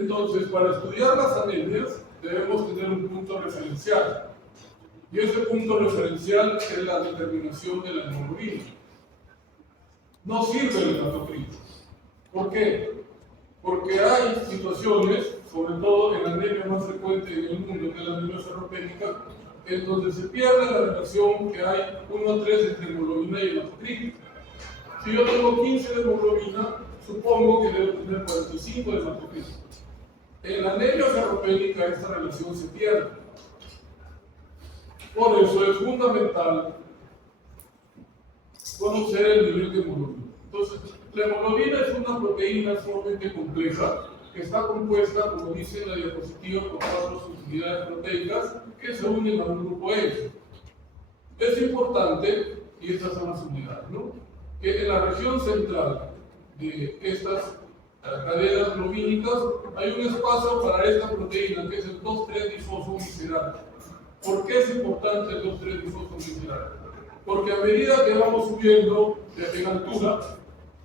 Entonces, para estudiar las anemias, debemos tener un punto referencial. Y ese punto referencial es la determinación de la hemoglobina. No sirve el hematocrito. ¿Por qué? Porque hay situaciones, sobre todo en la anemia más frecuente en el mundo, que es la anemia ferropénica, en donde se pierde la relación que hay 1:3 entre hemoglobina y hematocrito. Si yo tengo 15 de hemoglobina, supongo que debo tener 45 de hematocrito. En la anemia ferropénica esta relación se pierde. Por eso es fundamental conocer el nivel de hemoglobina. Entonces, la hemoglobina es una proteína sumamente compleja que está compuesta, como dice en la diapositiva, por 4 subunidades proteicas que se unen a un grupo X. Es importante, y estas son las unidades, ¿no?, que en la región central de estas cadenas globínicas hay un espacio para esta proteína que es el 2,3-difosfoglicerato. ¿Por qué es importante el 2,3-difosfoglicerato? Porque a medida que vamos subiendo en altura,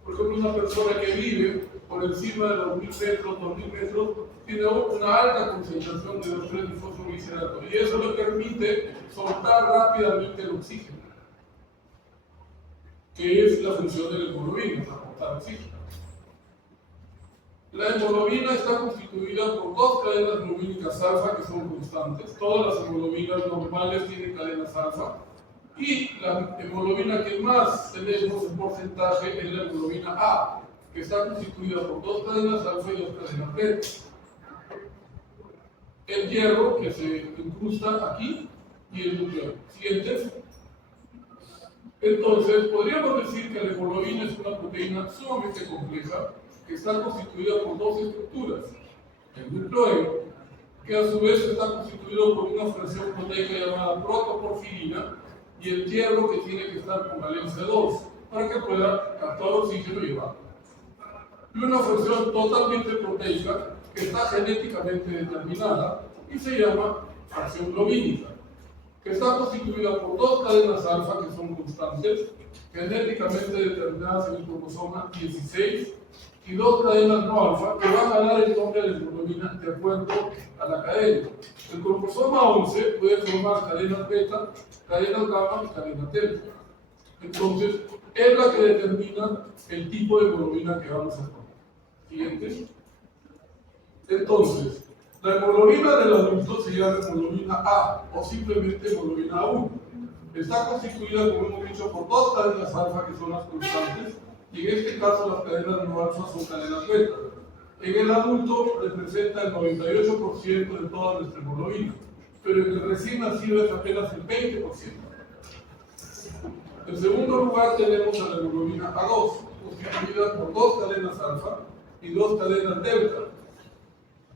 por ejemplo, una persona que vive por encima de los 1000 metros, 2000 metros, tiene una alta concentración de 2,3-difosfoglicerato y eso le permite soltar rápidamente el oxígeno, que es la función de la hemoglobina, transportar oxígeno. La hemoglobina está constituida por 2 cadenas globínicas alfa que son constantes. Todas las hemoglobinas normales tienen cadenas alfa. Y la hemoglobina que más tenemos en porcentaje es la hemoglobina A, que está constituida por 2 cadenas alfa y 2 cadenas beta. El hierro que se incrusta aquí y el núcleo. Siguiente. Entonces, podríamos decir que la hemoglobina es una proteína sumamente compleja que está constituida por 2 estructuras. El núcleo, que a su vez está constituido por una fracción proteica llamada protoporfirina, y el hierro que tiene que estar con valencia 2 para que pueda captar oxígeno y llevarlo. Y una fracción totalmente proteica que está genéticamente determinada y se llama fracción globínica, que está constituida por 2 cadenas alfa que son constantes, genéticamente determinadas en el cromosoma 16, y 2 cadenas no alfa que van a dar el nombre de la hemoglobina de acuerdo a la cadena. El cromosoma 11 puede formar cadenas beta, cadenas gamma y cadenas delta. Entonces, es la que determina el tipo de hemoglobina que vamos a formar. Siguiente. Entonces, la hemoglobina del adulto se llama hemoglobina A o simplemente hemoglobina A1. Está constituida, como hemos dicho, por 2 cadenas alfa que son las constantes, y en este caso las cadenas no alfa son cadenas beta. En el adulto representa el 98% de toda nuestra hemoglobina, pero en el recién nacido es apenas el 20%. En segundo lugar tenemos a la hemoglobina A2, constituida por 2 cadenas alfa y 2 cadenas delta.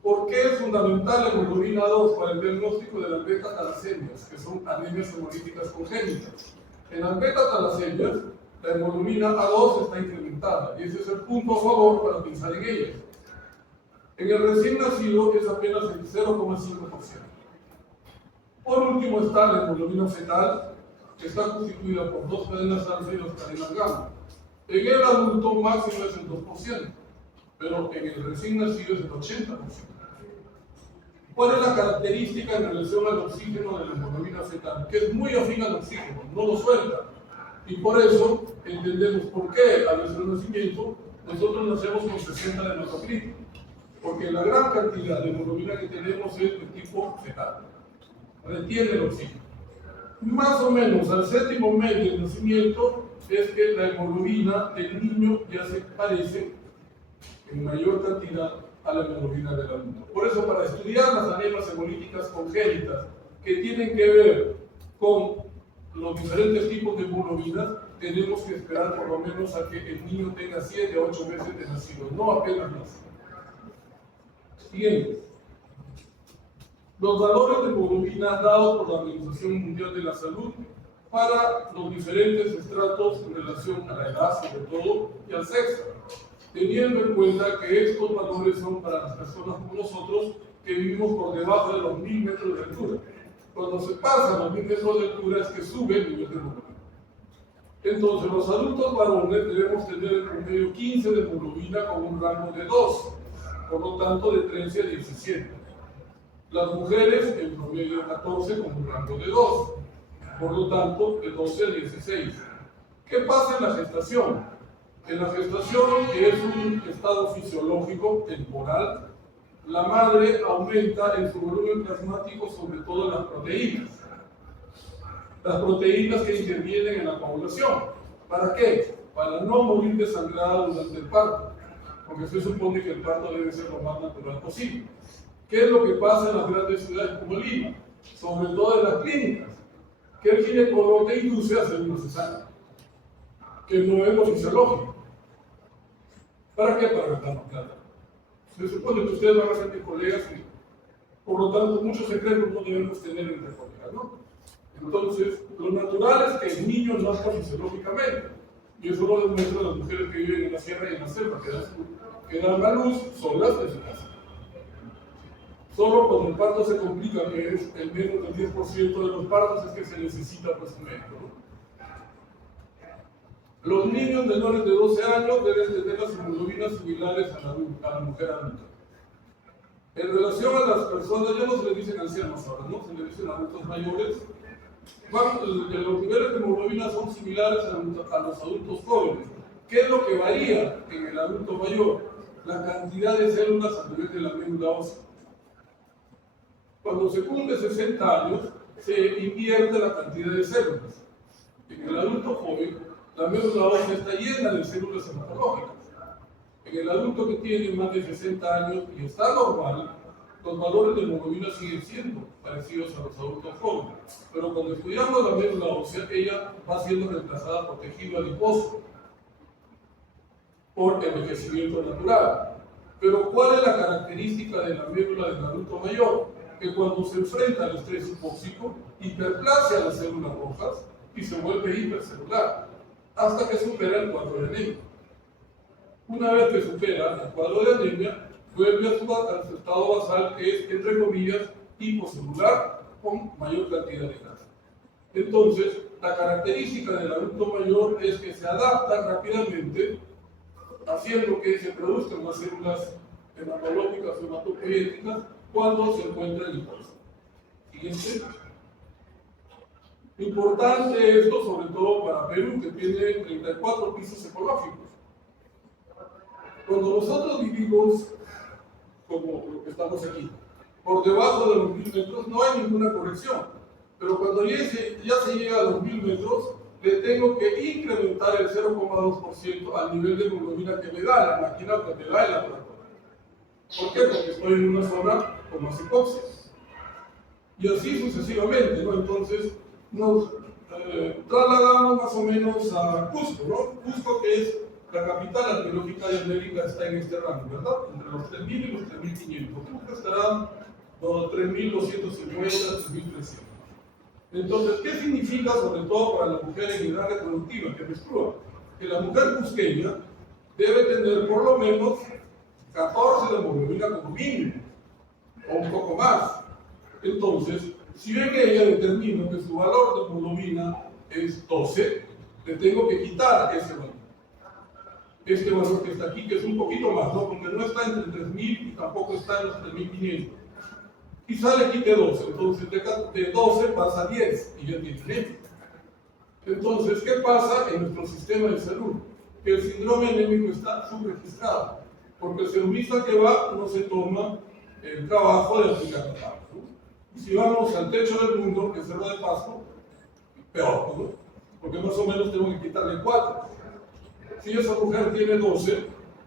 ¿Por qué es fundamental la hemoglobina A2 para el diagnóstico de las beta-talasemias, que son anemias hemolíticas congénitas? En las beta-talasemias, la hemoglobina A2 está incrementada y ese es el punto a favor para pensar en ellas. En el recién nacido es apenas el 0,5%. Por último está la hemoglobina fetal, que está constituida por 2 cadenas alfa y 2 cadenas gamma. En el adulto máximo es el 2%, pero en el recién nacido es el 80%. ¿Cuál es la característica en relación al oxígeno de la hemoglobina fetal? Que es muy afín al oxígeno, no lo suelta. Y por eso entendemos por qué a nuestro nacimiento nosotros nacemos con 60 de hematocrito. Porque la gran cantidad de hemoglobina que tenemos es de tipo fetal. Retiene el oxígeno. Más o menos al 7º mes del nacimiento es que la hemoglobina del niño ya se parece en mayor cantidad a la hemoglobina del adulto. Por eso, para estudiar las anemias hemolíticas congénitas que tienen que ver con los diferentes tipos de hemoglobinas, tenemos que esperar por lo menos a que el niño tenga 7 a 8 meses de nacido, no apenas nacido. Siguiente. Los valores de hemoglobina dados por la Organización Mundial de la Salud para los diferentes estratos en relación a la edad, sobre todo, y al sexo, teniendo en cuenta que estos valores son para las personas como nosotros que vivimos por debajo de los 1000 metros de altura. Cuando se pasan los 1000 metros de altura es que sube el nivel de hemoglobina. Entonces, los adultos varones debemos tener en promedio 15 de hemoglobina con un rango de 2, por lo tanto de 13 a 17. Las mujeres en promedio de 14 con un rango de 2, por lo tanto de 12 a 16. ¿Qué pasa en la gestación? En la gestación, que es un estado fisiológico temporal, la madre aumenta en su volumen plasmático sobre todo las proteínas. Las proteínas que intervienen en la coagulación. ¿Para qué? Para no morir desangrada durante el parto, porque se supone que el parto debe ser lo más natural posible. ¿Qué es lo que pasa en las grandes ciudades como Lima? Sobre todo en las clínicas, que el ginecólogo te induce a hacer una cesárea, que no es lo fisiológico. ¿Para qué? Para gastar plata. Se supone que ustedes van a ser mis colegas y, por lo tanto, muchos secretos no debemos tener entre colegas, ¿no? Entonces, lo natural es que el niño nazca fisiológicamente, y eso lo demuestran las mujeres que viven en la sierra y en la selva, que dan a luz solas en su casa. Solo cuando el parto se complica, que es el menos del 10% de los partos, es que se necesita pues un médico, ¿no? Los niños menores de 12 años deben tener las hemoglobinas similares a la mujer adulta. En relación a las personas, ya no se les dicen ancianos ahora, ¿no? Se les dicen adultos mayores. Los niveles de hemoglobina son similares a los adultos jóvenes. ¿Qué es lo que varía en el adulto mayor? La cantidad de células a nivel de la médula ósea. Cuando se cumple 60 años, se invierte la cantidad de células. En el adulto joven, la médula ósea está llena de células hematológicas. En el adulto que tiene más de 60 años y está normal, los valores de hemoglobina siguen siendo parecidos a los adultos jóvenes. Pero cuando estudiamos la médula ósea, ella va siendo reemplazada por tejido adiposo, por envejecimiento natural. Pero ¿cuál es la característica de la médula del adulto mayor? Que cuando se enfrenta al estrés hipóxico, hiperplasia las células rojas y se vuelve hipercelular, hasta que supera el cuadro de anemia. Una vez que supera el cuadro de anemia, vuelve a su estado basal, que es, entre comillas, hipocelular, con mayor cantidad de grasa. Entonces, la característica del adulto mayor es que se adapta rápidamente, haciendo que se produzcan más células hematológicas o hematopoyéticas cuando se encuentra en hipoxia. Siguiente. Importante esto, sobre todo para Perú, que tiene 34 pisos ecológicos. Cuando nosotros vivimos, como lo que estamos aquí, por debajo de los 1000 metros, no hay ninguna corrección. Pero cuando ya se llega a los 1000 metros, le tengo que incrementar el 0,2% al nivel de hemoglobina que me da la máquina, que me da el laboratorio. ¿Por qué? Porque estoy en una zona con más hipoxia. Y así sucesivamente, ¿no? Entonces, nos trasladamos más o menos a Cusco, ¿no? Cusco, que es la capital arqueológica de América, está en este rango, ¿verdad? Entre los 3.000 y los 3.500. Cusco estará los 3.250, 3.300. Entonces, ¿qué significa, sobre todo para la mujer en edad reproductiva, que menstrua? Que la mujer cusqueña debe tener por lo menos 14 de hemoglobina como mínimo, o un poco más. Entonces, si ven que ella determina que su valor de hemoglobina es 12, le tengo que quitar ese valor. Este valor que está aquí, que es un poquito más, ¿no? Porque no está entre 3.000 y tampoco está en los 3.500. Quizá le quite 12, entonces de 12 pasa a 10 y ya tiene 20. Entonces, ¿qué pasa en nuestro sistema de salud? Que el síndrome anémico está subregistrado, porque el serumista que va no se toma el trabajo de aplicar la tabla, ¿no? Y si vamos al techo del mundo, que es Cerro de Pasco, peor, ¿no? Porque más o menos tengo que quitarle 4. Si esa mujer tiene 12,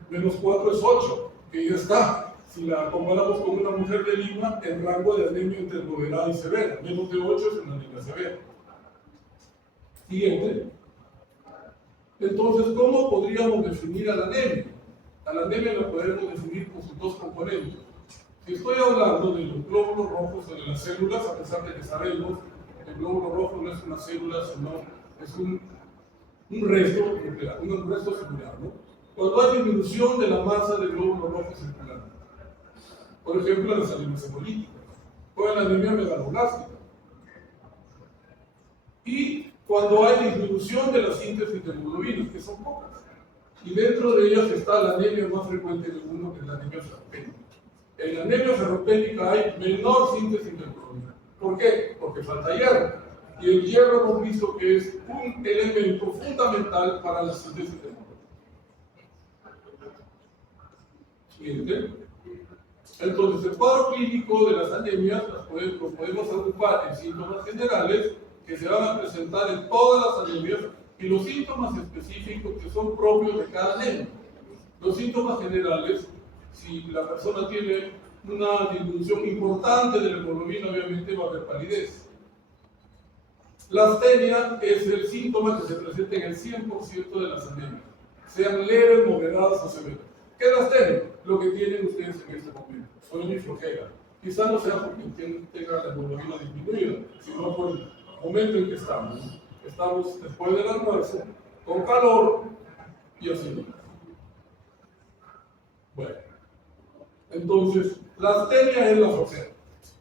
menos 4 es 8, que ya está. Si la comparamos con una mujer de Lima, el rango de anemia entre moderada y severa. Menos de 8 es una anemia severa. Siguiente. Entonces, ¿cómo podríamos definir a la anemia? A la anemia la podemos definir con sus dos componentes. Si estoy hablando de los glóbulos rojos o de las células, a pesar de que sabemos que el glóbulo rojo no es una célula, sino es un resto nuclear, un resto celular, ¿no? Cuando hay disminución de la masa del glóbulo rojo circular, por ejemplo, en las anemias hemolíticas, o en la anemia megaloblástica, y cuando hay disminución de la síntesis de hemoglobinas, que son pocas. y dentro de ellas está la anemia más frecuente del mundo, que es la anemia ferropénica. En la anemia ferropénica hay menor síntesis de hemoglobina. ¿Por qué? Porque falta hierro. Y el hierro hemos visto que es un elemento fundamental para la síntesis de hemoglobina. Siguiente. Entonces, el cuadro clínico de las anemias lo podemos agrupar en síntomas generales que se van a presentar en todas las anemias y los síntomas específicos que son propios de cada anemia. Los síntomas generales, si la persona tiene una disminución importante de la hemoglobina, obviamente va a haber palidez. La astenia es el síntoma que se presenta en el 100% de las anemias, sean leves, moderadas o severas. ¿Qué es la astenia? Lo que tienen ustedes en este momento, sueño y flojera. Quizás no sea porque tenga la hemoglobina disminuida, sino por el momento en que estamos. Estamos después del almuerzo, con calor y así. Bueno, entonces, la astenia es la flojera,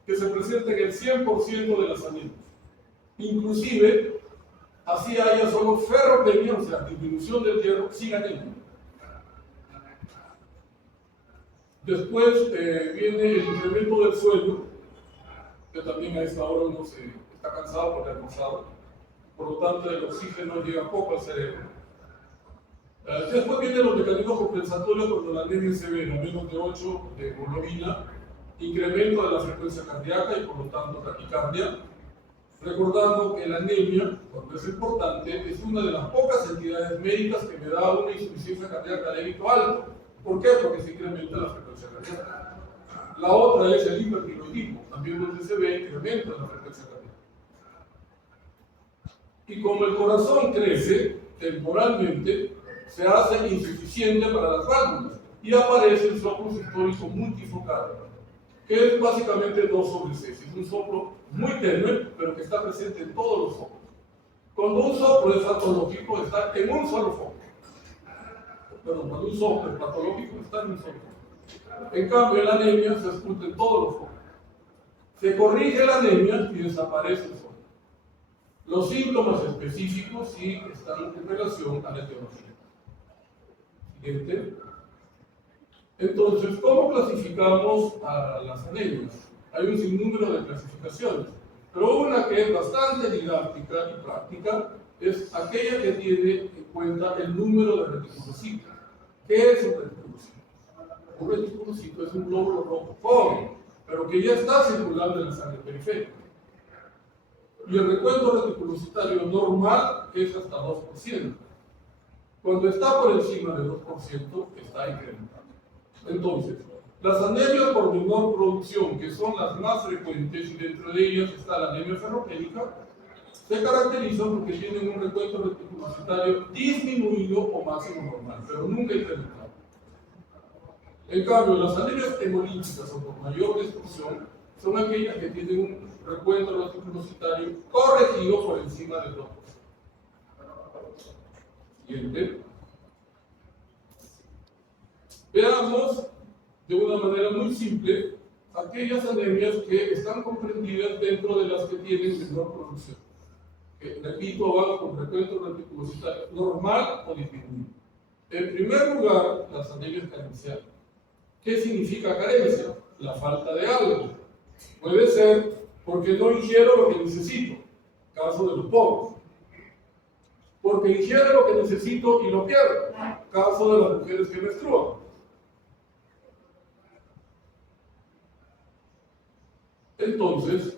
que se presenta en el 100% de las anemias. Inclusive, así haya solo ferropenia, o sea, disminución del hierro, sin anemia. Después viene el incremento del sueño, que también a esta hora uno está cansado porque ha almorzado, por lo tanto el oxígeno llega poco al cerebro. Después vienen los mecanismos compensatorios cuando la anemia es severa, menos de 8 de hemoglobina, incremento de la frecuencia cardíaca y por lo tanto taquicardia. Recordando que la anemia, cuando es importante, es una de las pocas entidades médicas que me da una insuficiencia cardíaca de débito alto. ¿Por qué? Porque se incrementa la frecuencia cardíaca. La otra es el hipertiroidismo, también donde se ve incremento en la frecuencia cardíaca. Y como el corazón crece temporalmente, se hace insuficiente para las válvulas y aparece el soplo sistólico multifocal, que es básicamente 2/6. Es un soplo muy tenue, pero que está presente en todos los focos. Cuando un soplo es patológico, está en un solo foco. Perdón, cuando un soplo es patológico, está en un solo foco. En cambio, la anemia se escucha en todos los focos. Se corrige la anemia y desaparece el soplo. Los síntomas específicos sí están en relación a la etiología. Siguiente. Entonces, ¿cómo clasificamos a las anemias? Hay un sinnúmero de clasificaciones, pero una que es bastante didáctica y práctica es aquella que tiene en cuenta el número de reticulocitos. ¿Qué es un reticulocito? Un reticulocito es un glóbulo rojo joven, pero que ya está circulando en la sangre periférica. Y el recuento reticulocitario normal es hasta 2%. Cuando está por encima de 2%, está incrementado. Entonces, las anemias por menor producción, que son las más frecuentes, y dentro de ellas está la anemia ferropénica, se caracterizan porque tienen un recuento reticulocitario disminuido o máximo normal, pero nunca incrementado. En cambio, las anemias hemolíticas o por mayor destrucción son aquellas que tienen un recuento reticulocitario corregido por encima del 2%. Siguiente. Veamos de una manera muy simple aquellas anemias que están comprendidas dentro de las que tienen menor producción. Repito, van con recuento reticulocitario normal o disminuido. En primer lugar, las anemias carenciales. ¿Qué significa carencia? La falta de algo. Puede ser porque no ingiero lo que necesito, caso de los pobres. Porque ingiero lo que necesito y lo pierdo, caso de las mujeres que menstruan. Entonces,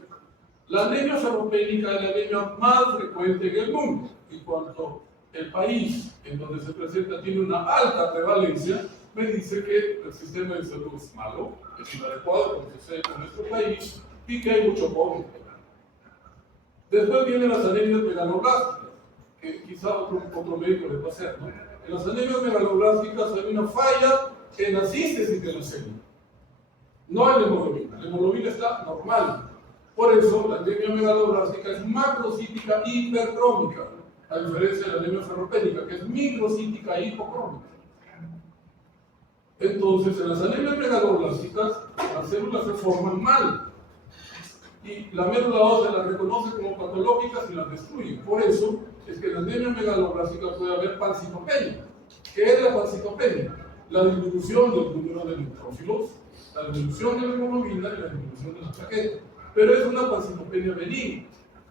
la anemia ferropénica es la anemia más frecuente en el mundo. Y cuando el país en donde se presenta tiene una alta prevalencia, me dice que el sistema de salud es malo, es inadecuado, como sucede en nuestro país, y que hay mucho pobre. Después vienen las anemias megaloblásticas, que quizá otro médico les va a hacer, ¿no? En las anemias megaloblásticas hay una falla en la síntesis de la célula. No en la hemoglobina. La hemoglobina está normal. Por eso la anemia megaloblástica es macrocítica hipercrómica, a diferencia de la anemia ferropénica, que es microcítica hipocrómica. Entonces, en las anemias megaloblásticas, las células se forman mal. Y la médula ósea las reconoce como patológicas y las destruye. Por eso es que en la anemia megaloblástica puede haber pancitopenia, ¿Qué es la pancitopenia? La disminución del número de neutrófilos, la disminución de la hemoglobina y la disminución de la plaqueta. Pero es una pancitopenia benigna,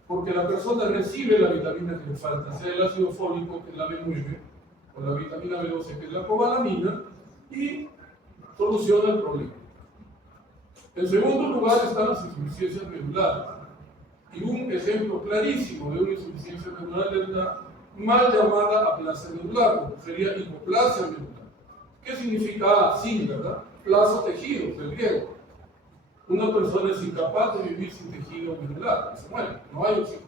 porque la persona recibe la vitamina que le falta, sea el ácido fólico, que es la B9, o la vitamina B12, que es la cobalamina, y soluciona el problema. En segundo lugar están las insuficiencias medulares. Y un ejemplo clarísimo de una insuficiencia medular es la mal llamada aplasia medular, que sería hipoplasia medular. ¿Qué significa sin, verdad? Plazo tejido, del griego. Una persona es incapaz de vivir sin tejido medular, se muere, no hay opción.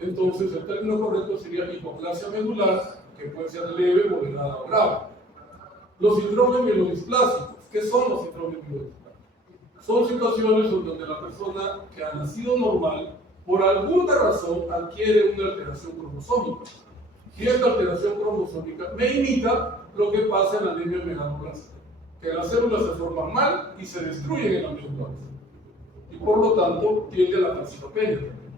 Entonces, el término correcto sería hipoplasia medular, que puede ser leve, moderada o grave. Los síndromes mielodisplásicos. ¿Qué son los síndromes mielodisplásicos? Son situaciones donde la persona que ha nacido normal, por alguna razón, adquiere una alteración cromosómica. Y esta alteración cromosómica me imita lo que pasa en la anemia megaloblástica, que las células se forman mal y se destruyen en la médula. Y por lo tanto, tiende a la pancitopenia también.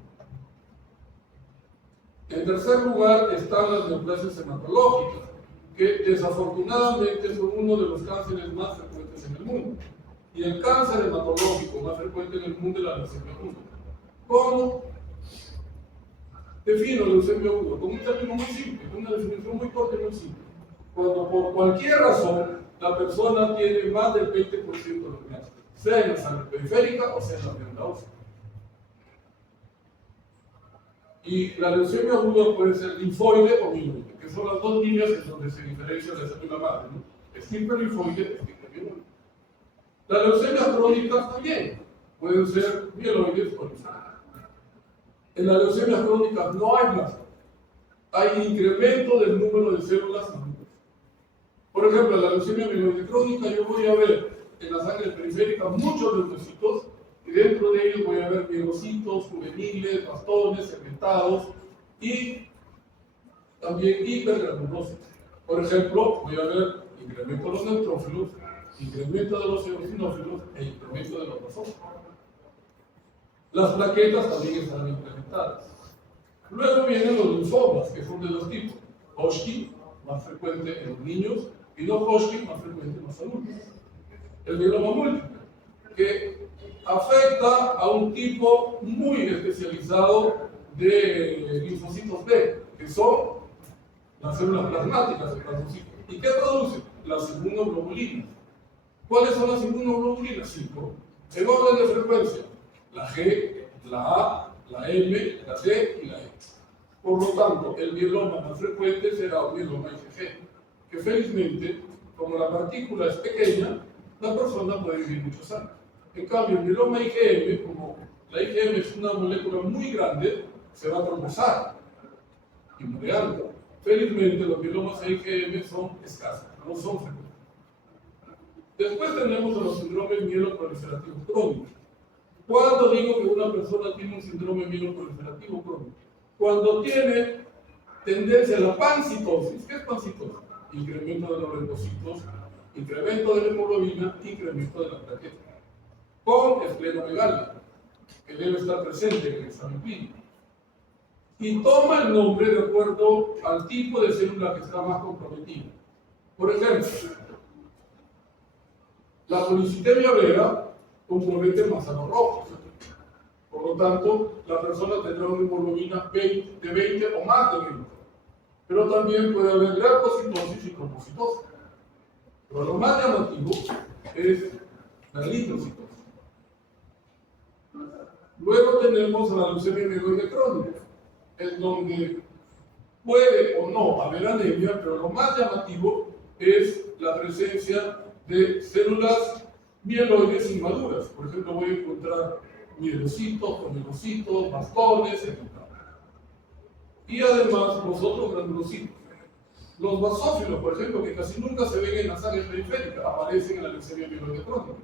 En tercer lugar están las neoplasias hematológicas, que desafortunadamente son uno de los cánceres más frecuentes en el mundo. Y el cáncer hematológico más frecuente en el mundo es la leucemia aguda. ¿Cómo defino leucemia aguda? Con un término muy simple, con una definición muy corta y muy simple. Cuando por cualquier razón la persona tiene más del 20% de los cánceres, sea en la sangre periférica o sea en la médula ósea. Y la leucemia aguda puede ser linfoide o mieloide, que son las dos líneas en donde se diferencia la célula madre, ¿no? Estirpe linfoide, estirpe mieloide. Las leucemias crónicas también pueden ser mieloides o linfoides. En las leucemias crónicas no hay plasma, hay incremento del número de células maduras. Por ejemplo, en la leucemia mieloide crónica yo voy a ver en la sangre periférica muchos leucocitos y dentro de ellos voy a ver mielocitos, juveniles, bastones, segmentados y también hipergranulosis. Por ejemplo, voy a ver incremento de los neutrófilos, incremento de los eosinófilos e incremento de los basófilos. Las plaquetas también estarán incrementadas. Luego vienen los linfomas, que son de dos tipos. Hodgkin, más frecuente en los niños, y no Hodgkin, más frecuente en los adultos. El mieloma múltiple, que afecta a un tipo muy especializado de linfocitos B, que son las células plasmáticas de plasmocitos. ¿Y qué producen? Las inmunoglobulinas. ¿Cuáles son las inmunoglobulinas? 5. En orden de frecuencia: la G, la A, la M, la D y la E. Por lo tanto, el mieloma más frecuente será un mieloma IgG, que felizmente, como la partícula es pequeña, la persona puede vivir muchos años. En cambio, el mieloma IgM, como la IgM es una molécula muy grande, se va a trombosar y muriendo. Felizmente, los mielomas IgM son escasos, no son frecuentes. Después tenemos los síndromes mieloproliferativos crónicos. ¿Cuándo digo que una persona tiene un síndrome mieloproliferativo crónico? Cuando tiene tendencia a la pancitosis. ¿Qué es pancitosis? Incremento de los leucocitos, incremento de la hemoglobina, incremento de la plaqueta. Con esplenomegalia, que debe estar presente en el examen clínico. Y toma el nombre de acuerdo al tipo de célula que está más comprometida. Por ejemplo, la policitemia vera compromete manzanos rojos. Por lo tanto, la persona tendrá una hemoglobina de 20 o más de 20. Pero también puede haber leucocitosis y trombocitosis. Pero lo más llamativo es la eritrocitosis. Luego tenemos la leucemia mieloide crónica, en donde puede o no haber anemia, pero lo más llamativo es la presencia de células mieloides inmaduras. Por ejemplo, voy a encontrar mielocitos, comelocitos, bastones, etc. Y además los otros granulocitos. Los basófilos, por ejemplo, que casi nunca se ven en la sangre periférica, aparecen en la leucemia mieloide crónica.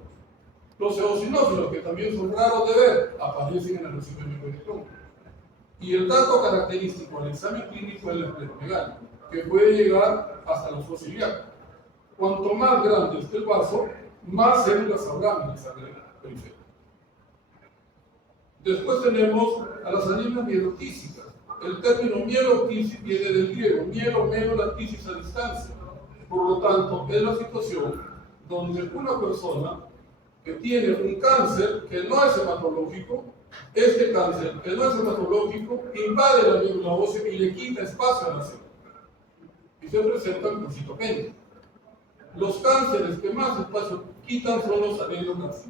Los eosinófilos, que también son raros de ver, aparecen en la leucemia mieloide crónica. Y el dato característico al examen clínico es la esplenomegalia, que puede llegar hasta la fosa ilíaca. Cuanto más grande esté el vaso, más células habrá en la sangre periférica. Después tenemos a las anemias mielotísicas. El término mielotisis viene del griego, mielo, melo, la tisis a distancia. Por lo tanto, es la situación donde una persona que tiene un cáncer que no es hematológico, este cáncer que no es hematológico invade la médula ósea y le quita espacio a la célula. Y se presentan con citopenia. Los cánceres que más espacio quitan son los adenocarcinomas.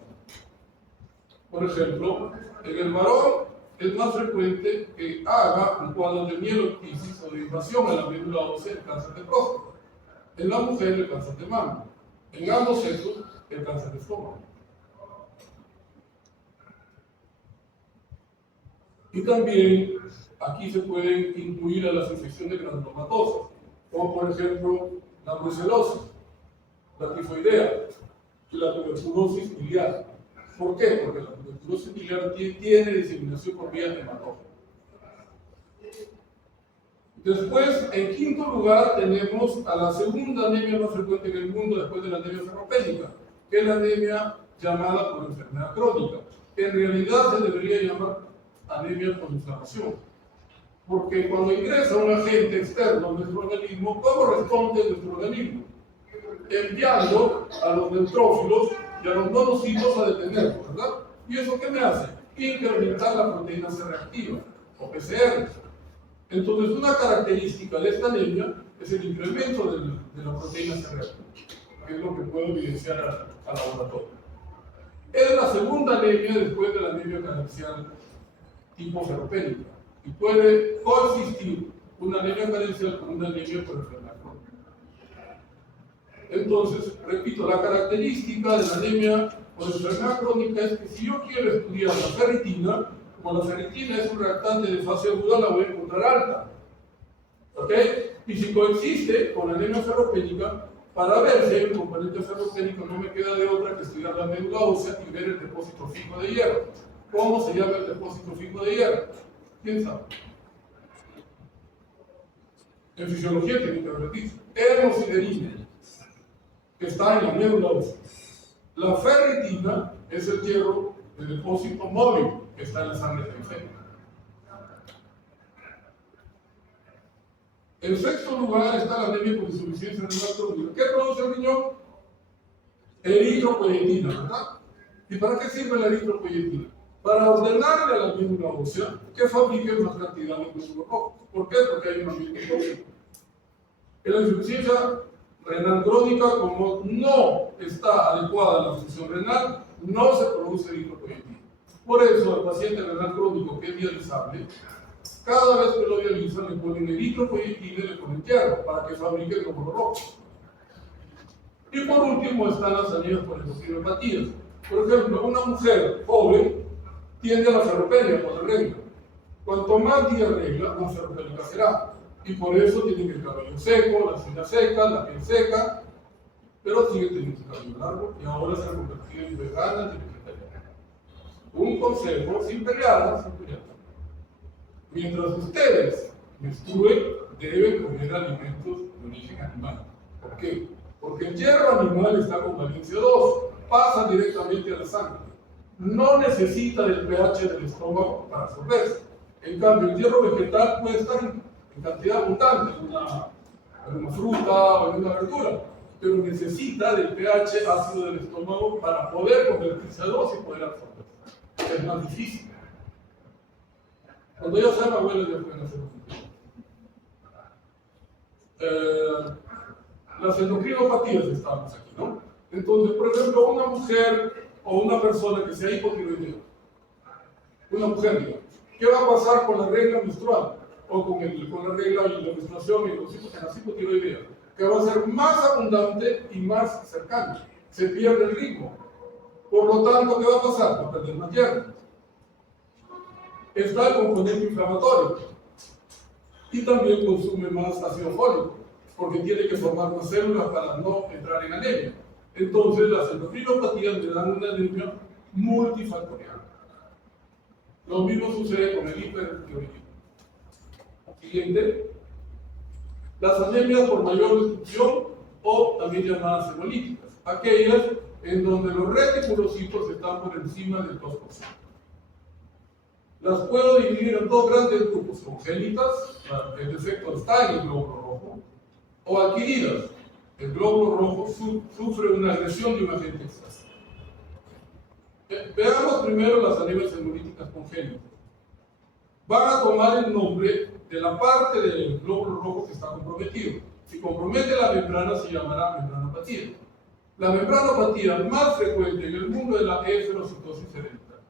Por ejemplo, en el varón es más frecuente que haga un cuadro de mielotisis o de invasión a la médula ósea el cáncer de próstata. En la mujer el cáncer de mama. En ambos sexos el cáncer de estómago. Y también aquí se pueden incluir a las infecciones granulomatosas, como por ejemplo la brucelosis, la tifoidea y la tuberculosis biliar. ¿Por qué? Porque la tuberculosis biliar tiene diseminación por vía hematógena. Después, en quinto lugar, tenemos a la segunda anemia más frecuente en el mundo después de la anemia ferropénica, que es la anemia llamada por enfermedad crónica, que en realidad se debería llamar anemia por inflamación. Porque cuando ingresa un agente externo a nuestro organismo, ¿cómo responde nuestro organismo? Enviando a los neutrófilos y a los monocitos a detenerlos, ¿verdad? ¿Y eso qué me hace? Incrementar la proteína C reactiva, o PCR. Entonces, una característica de esta anemia es el incremento de la proteína C reactiva, que es lo que puedo evidenciar al laboratorio. Es la segunda anemia después de la anemia carencial tipo ferropénica, y puede coexistir una anemia carencial con una anemia por enfermedad crónica. Entonces, repito, la característica de la anemia por enfermedad crónica es que si yo quiero estudiar la ferritina, como la ferritina es un reactante de fase aguda, la voy a encontrar alta. ¿Ok? Y si coexiste con la anemia ferropénica, para ver si hay un componente ferropénico no me queda de otra que estudiar la médula ósea y ver el depósito fijo de hierro. ¿Cómo se llama el depósito fijo de hierro? ¿Quién sabe? En fisiología tiene que haber dicho. Hemosiderina, que está en la médula ósea. La ferritina es el hierro de depósito móvil que está en la sangre periférica. En sexto lugar está la anemia por insuficiencia renal crónica. ¿Qué produce el riñón? Eritropoyetina, ¿verdad? ¿Y para qué sirve la eritropoyetina? Para ordenarle a la médula ósea que fabrique más cantidad de glóbulos rojos. ¿Por qué? Porque hay un ambiente tóxico. En la insuficiencia renal crónica, como no está adecuada la función renal, no se produce eritropoyetina. Por eso, al paciente renal crónico que es dializable, cada vez que lo dializan le ponen eritropoyetina y le ponen hierro para que fabrique glóbulos rojos. Y por último están las anemias por endocrinopatías. Por ejemplo, una mujer joven tiende a la ferropenia por la regla. Cuanto más día regla, más ferropénica será. Y por eso tiene el cabello seco, las uñas secas, la piel seca, pero sigue teniendo su cabello largo y ahora se ha convertido en vegana y vegetariana. Un consejo, sin pelear, sin pelear. Mientras ustedes menstruen, deben comer alimentos de origen animal. ¿Por qué? Porque el hierro animal está con valencia 2, pasa directamente a la sangre. No necesita del pH del estómago para absorberse. En cambio, el hierro vegetal puede estar en cantidad abundante en una fruta o en una verdura, pero necesita del pH ácido del estómago para poder convertirse a 2 y poder absorberse. Es más difícil. Cuando ya sean abuelos ya pueden hacer las endocrinopatías estamos aquí, ¿no? Entonces, por ejemplo, una mujer o una persona que sea hipotiroidea, una mujer, digamos, ¿qué va a pasar con la regla menstrual? O con la regla y la menstruación en la hipotiroidea, que va a ser más abundante y más cercana. Se pierde el ritmo. Por lo tanto, ¿qué va a pasar? Va a perder más hierro. Está el componente inflamatorio y también consume más ácido fólico, porque tiene que formar más células para no entrar en anemia. Entonces, las endocrinopatías le dan una anemia multifactorial. Lo mismo sucede con el hipertiroidismo. Siguiente. Las anemias por mayor destrucción o también llamadas hemolíticas, aquellas en donde los reticulocitos están por encima del 2%. Las puedo dividir en dos grandes grupos, congénitas, el defecto está en el glóbulo rojo, o adquiridas, el glóbulo rojo sufre una agresión de un agente externo. Veamos primero las anemias hemolíticas congénitas. Van a tomar el nombre de la parte del glóbulo rojo que está comprometido. Si compromete la membrana, se llamará membranopatía. La membranopatía más frecuente en el mundo es la eferocitosis hereditaria,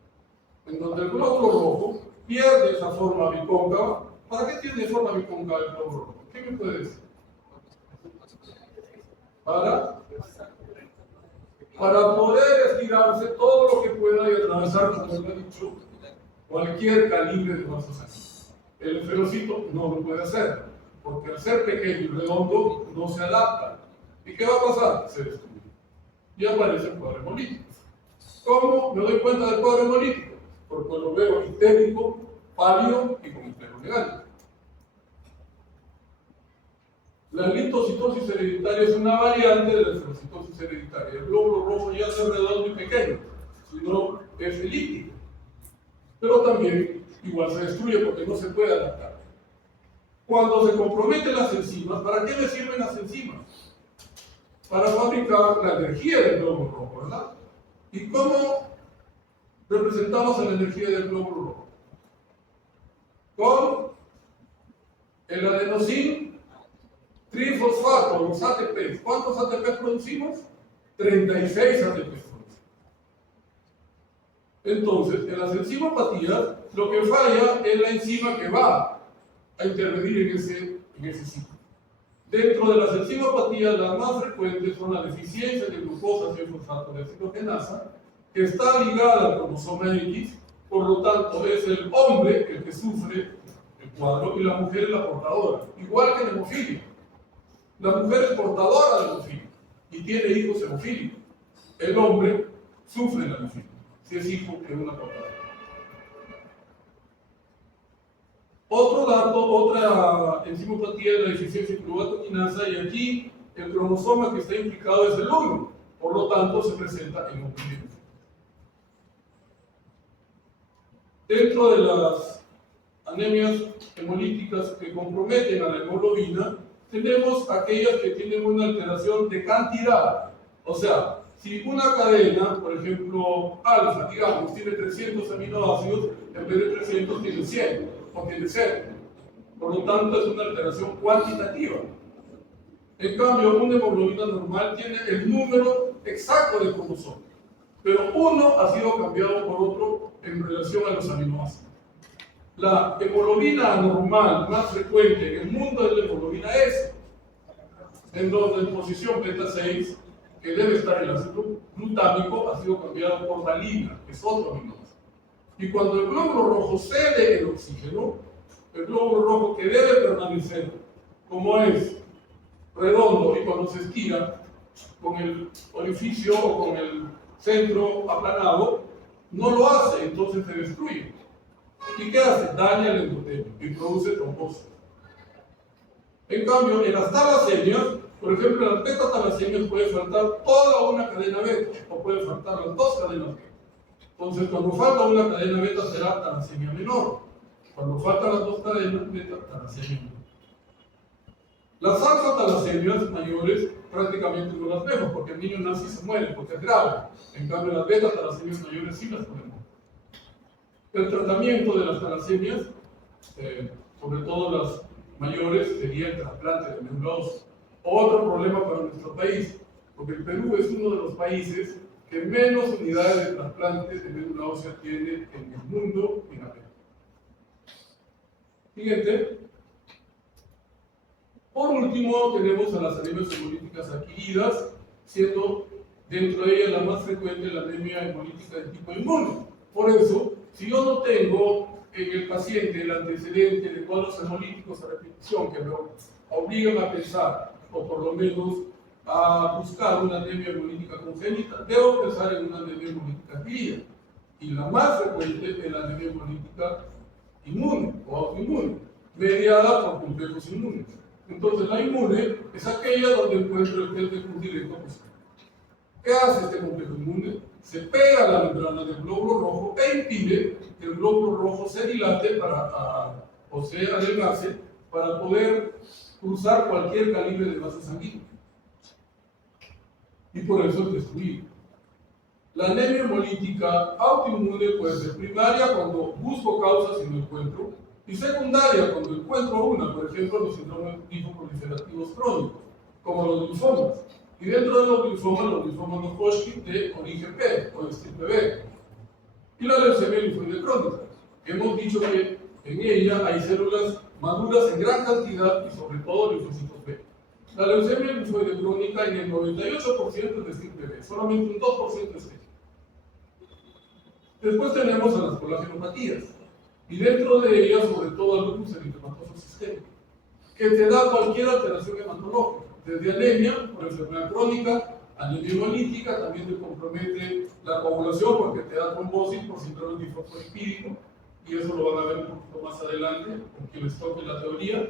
en donde el glóbulo rojo pierde esa forma bicóncava. ¿Para qué tiene forma bicóncava el glóbulo rojo? ¿Qué me puede decir? Para poder estirarse todo lo que pueda y atravesar, como lo he dicho, cualquier calibre de vasos. El esferocito no lo puede hacer, porque al ser pequeño y redondo no se adapta. ¿Y qué va a pasar? Se destruye. Y aparece el cuadro hemolítico. ¿Cómo me doy cuenta del cuadro hemolítico? Porque lo veo histérico, pálido y con esclerosis legal. La linfocitosis hereditaria es una variante de la esferocitosis hereditaria. El glóbulo rojo ya no es redondo y pequeño, sino es elíptico. Pero también igual se destruye porque no se puede adaptar. Cuando se comprometen las enzimas, ¿para qué me sirven las enzimas? Para fabricar la energía del glóbulo rojo, ¿verdad? ¿Y cómo representamos la energía del glóbulo rojo? Con el adenosín trifosfato, los ATP. ¿Cuántos ATP producimos? 36 ATP producimos. Entonces, en las enzimopatías, lo que falla es la enzima que va a intervenir en ese ciclo. Dentro de las enzimopatías, las más frecuentes son la deficiencia de glucosa 6-fosfato deshidrogenasa, que está ligada al cromosoma X, por lo tanto, es el hombre el que sufre el cuadro y la mujer es la portadora, igual que en hemofilia. La mujer es portadora de hemofilia y tiene hijos hemofílicos. El hombre sufre la hemofilia, si es hijo de una portadora. Otro dato, otra enzimopatía es la deficiencia de piruvatoquinasa, y aquí el cromosoma que está implicado es el 1, por lo tanto se presenta en hemofilia. Dentro de las anemias hemolíticas que comprometen a la hemoglobina, tenemos aquellas que tienen una alteración de cantidad. O sea, si una cadena, por ejemplo, alfa, digamos, tiene 300 aminoácidos, en vez de 300 tiene 100 o tiene 0. Por lo tanto, es una alteración cuantitativa. En cambio, una hemoglobina normal tiene el número exacto de cromosomas, pero uno ha sido cambiado por otro en relación a los aminoácidos. La hemoglobina anormal más frecuente en el mundo es la hemoglobina S, en donde en posición beta 6, que debe estar en el ácido glutámico, ha sido cambiado por valina, que es otro aminoácido. Y cuando el glóbulo rojo cede el oxígeno, el glóbulo rojo que debe permanecer como es redondo y cuando se estira con el orificio o con el centro aplanado, no lo hace, entonces se destruye. ¿Y qué hace? Daña el endotelio y produce trombosis. En cambio, en las talasemias, por ejemplo, en las beta-talasemias puede faltar toda una cadena beta o puede faltar las dos cadenas beta. Entonces, cuando falta una cadena beta será talasemia menor. Cuando faltan las dos cadenas beta, talasemia menor. Las alfa-talasemias mayores prácticamente no las vemos porque el niño nace y se muere porque es grave. En cambio, las beta-talasemias mayores sí las podemos. El tratamiento de las talasemias, sobre todo las mayores, sería el trasplante de médula ósea. Otro problema para nuestro país, porque el Perú es uno de los países que menos unidades de trasplantes de médula ósea tiene en el mundo y en América. Siguiente. Por último, tenemos a las anemias hemolíticas adquiridas, siendo dentro de ellas la más frecuente la anemia hemolítica de tipo inmune. Por eso, si yo no tengo en el paciente el antecedente de cuadros hemolíticos a repetición que me obligan a pensar, o por lo menos a buscar una anemia hemolítica congénita, debo pensar en una anemia hemolítica adquirida. Y la más frecuente es la anemia hemolítica inmune o autoinmune, mediada por complejos inmunes. Entonces, la inmune es aquella donde encuentro el gel de un directo posible. ¿Qué hace este complejo inmune? Se pega a la membrana del glóbulo rojo e impide que el glóbulo rojo se dilate o se adelgace para poder cruzar cualquier calibre de vaso sanguíneo. y por eso es destruido. La anemia hemolítica autoinmune puede ser primaria cuando busco causas y no encuentro, y secundaria cuando encuentro una, por ejemplo, los síndromes linfoproliferativos crónicos, como los linfomas. Y dentro de los linfomas no Hodgkin de origen B o de estirpe B. Y la leucemia linfoide crónica. Hemos dicho que en ella hay células maduras en gran cantidad y sobre todo linfocitos B. La leucemia linfoide crónica en el 98% es de estirpe B, solamente un 2% es T. Después tenemos a las colagenopatías, y dentro de ellas, sobre todo, al lupus eritematoso sistémico, que te da cualquier alteración hematológica, desde anemia por enfermedad crónica, anemia hemolítica, también te compromete la coagulación porque te da trombosis por síndrome linfofolipídico, y eso lo van a ver un poquito más adelante, porque les toque la teoría.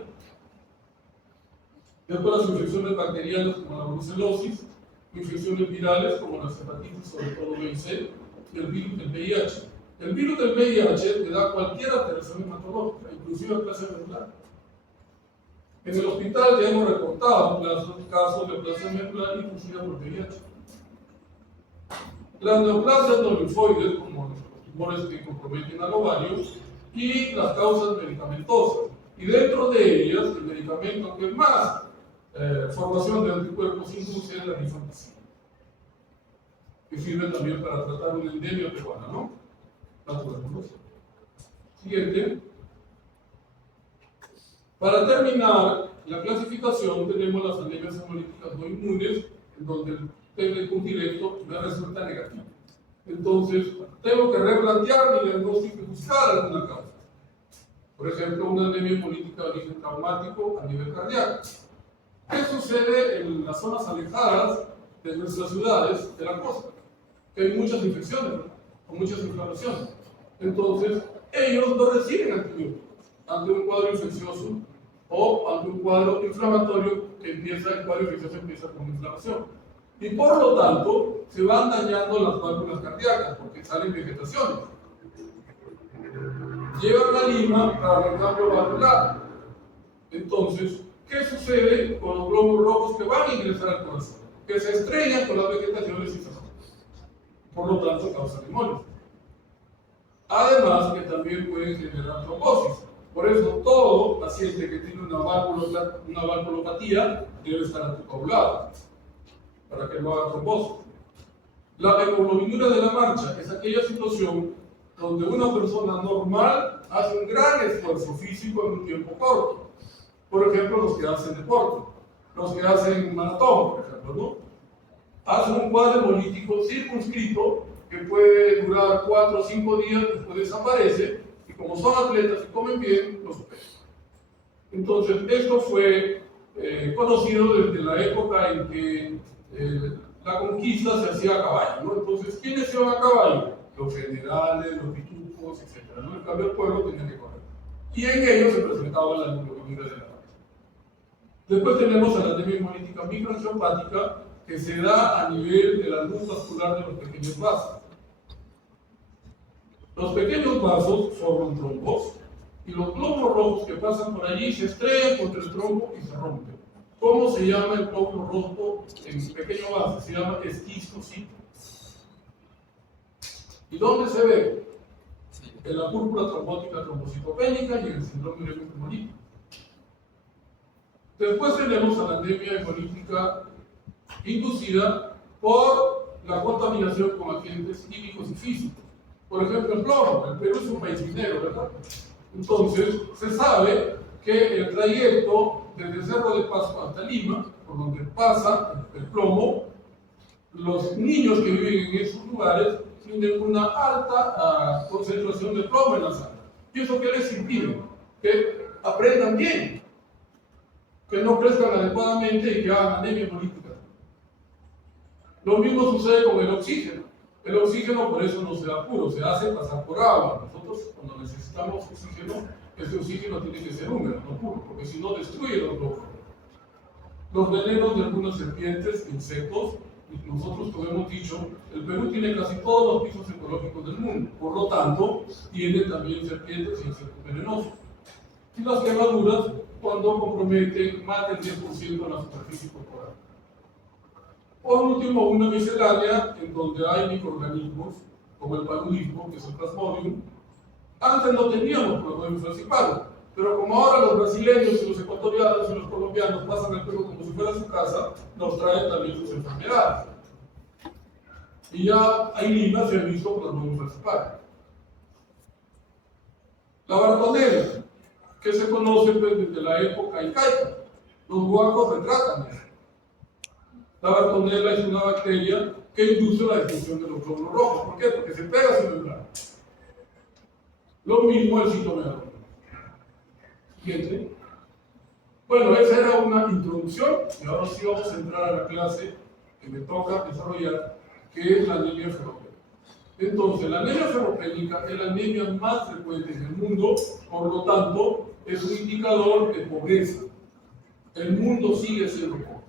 Después las infecciones bacterianas como la brucelosis, infecciones virales como las hepatitis, sobre todo B y C, y el virus del VIH. El virus del VIH te da cualquier alteración hematológica, inclusive plasia medular. En el hospital ya hemos reportado casos de plasia medular inducida por VIH. Las neoplasias no linfoides, como los tumores que comprometen al ovario, y las causas medicamentosas. Y dentro de ellas, el medicamento que más formación de anticuerpos induce es la rifampicina, que sirve también para tratar una endemia peruana, ¿no? La tuberculosis. Siguiente. Para terminar la clasificación, tenemos las anemias hemolíticas no inmunes, en donde el TBQ directo me resulta negativo. Entonces, tengo que replantear mi diagnóstico y buscar alguna causa. Por ejemplo, una anemia hemolítica de origen traumático a nivel cardíaco. ¿Qué sucede en las zonas alejadas de nuestras ciudades de la costa? Que hay muchas infecciones, ¿no? O muchas inflamaciones. Entonces, ellos no reciben antibióticos ante un cuadro infeccioso o ante un cuadro inflamatorio que empieza, el cuadro infeccioso empieza con inflamación. Y por lo tanto, se van dañando las válvulas cardíacas porque salen vegetaciones. Llegan a Lima para el cambio valvular. Entonces, ¿qué sucede con los glóbulos rojos que van a ingresar al corazón? Que se estrellan con las vegetaciones y se rompen. Por lo tanto, causan hemólisis. Además, que también pueden generar trombosis. Por eso, todo paciente que tiene una valvulopatía debe estar anticoagulado para que no haga trombosis. La hemoglobinura de la marcha es aquella situación donde una persona normal hace un gran esfuerzo físico en un tiempo corto. Por ejemplo, los que hacen deporte, los que hacen maratón, por ejemplo, ¿no? Hacen un cuadro hemolítico circunscrito que puede durar 4 o 5 días, después desaparece, y como son atletas y comen bien, lo superan. Entonces, esto fue conocido desde la época en que la conquista se hacía a caballo, ¿no? Entonces, ¿quiénes se iban a caballo? Los generales, los pitufos, etc., ¿no? En cambio, el pueblo tenía que correr. Y en ellos se presentaba la hemoglobina de la marcha. Después tenemos a la anemia hemolítica microangiopática, que se da a nivel de la luz vascular de los pequeños vasos. Los pequeños vasos forman trombos y los glóbulos rojos que pasan por allí se estrellan contra el trombo y se rompen. ¿Cómo se llama el glóbulo rojo en pequeño vaso? Se llama esquistocito. ¿Y dónde se ve? En la púrpura trombótica trombocitopénica y en el síndrome hemolítico. Después tenemos a la anemia hemolítica inducida por la contaminación con agentes químicos y físicos. Por ejemplo, el plomo. El Perú es un país minero, ¿verdad? Entonces, se sabe que el trayecto desde Cerro de Pasco hasta Lima, por donde pasa el plomo, los niños que viven en esos lugares tienen una alta concentración de plomo en la sangre. ¿Y eso qué les impide? Que aprendan bien, que no crezcan adecuadamente y que hagan anemia hemolítica. Lo mismo sucede con el oxígeno. El oxígeno por eso no se da puro, se hace pasar por agua. Nosotros cuando necesitamos oxígeno, ese oxígeno tiene que ser húmedo, no puro, porque si no destruye los glóbulos. Los venenos de algunas serpientes, insectos, y nosotros como hemos dicho, el Perú tiene casi todos los pisos ecológicos del mundo, por lo tanto, tiene también serpientes y insectos venenosos. Y las quemaduras cuando comprometen más del 10% de la superficie corporal. Por último, una miscelánea en donde hay microorganismos, como el paludismo, que es el Plasmodium. Antes no teníamos Plasmodium falciparum, pero como ahora los brasileños y los ecuatorianos y los colombianos pasan el Perú como si fuera su casa, nos traen también sus enfermedades. Y ya en Lima se ha visto Plasmodium falciparum. La Bartonella, que se conoce pues, desde la época incaica. Los huacos retratan eso. La Bartonella es una bacteria que induce la destrucción de los glóbulos rojos. ¿Por qué? Porque se pega a su membrana. Lo mismo el citomegaloma. Siguiente. Bueno, esa era una introducción y ahora sí vamos a entrar a la clase que me toca desarrollar, que es la anemia ferropénica. Entonces, la anemia ferropénica es la anemia más frecuente en el mundo, por lo tanto, es un indicador de pobreza. El mundo sigue siendo pobre.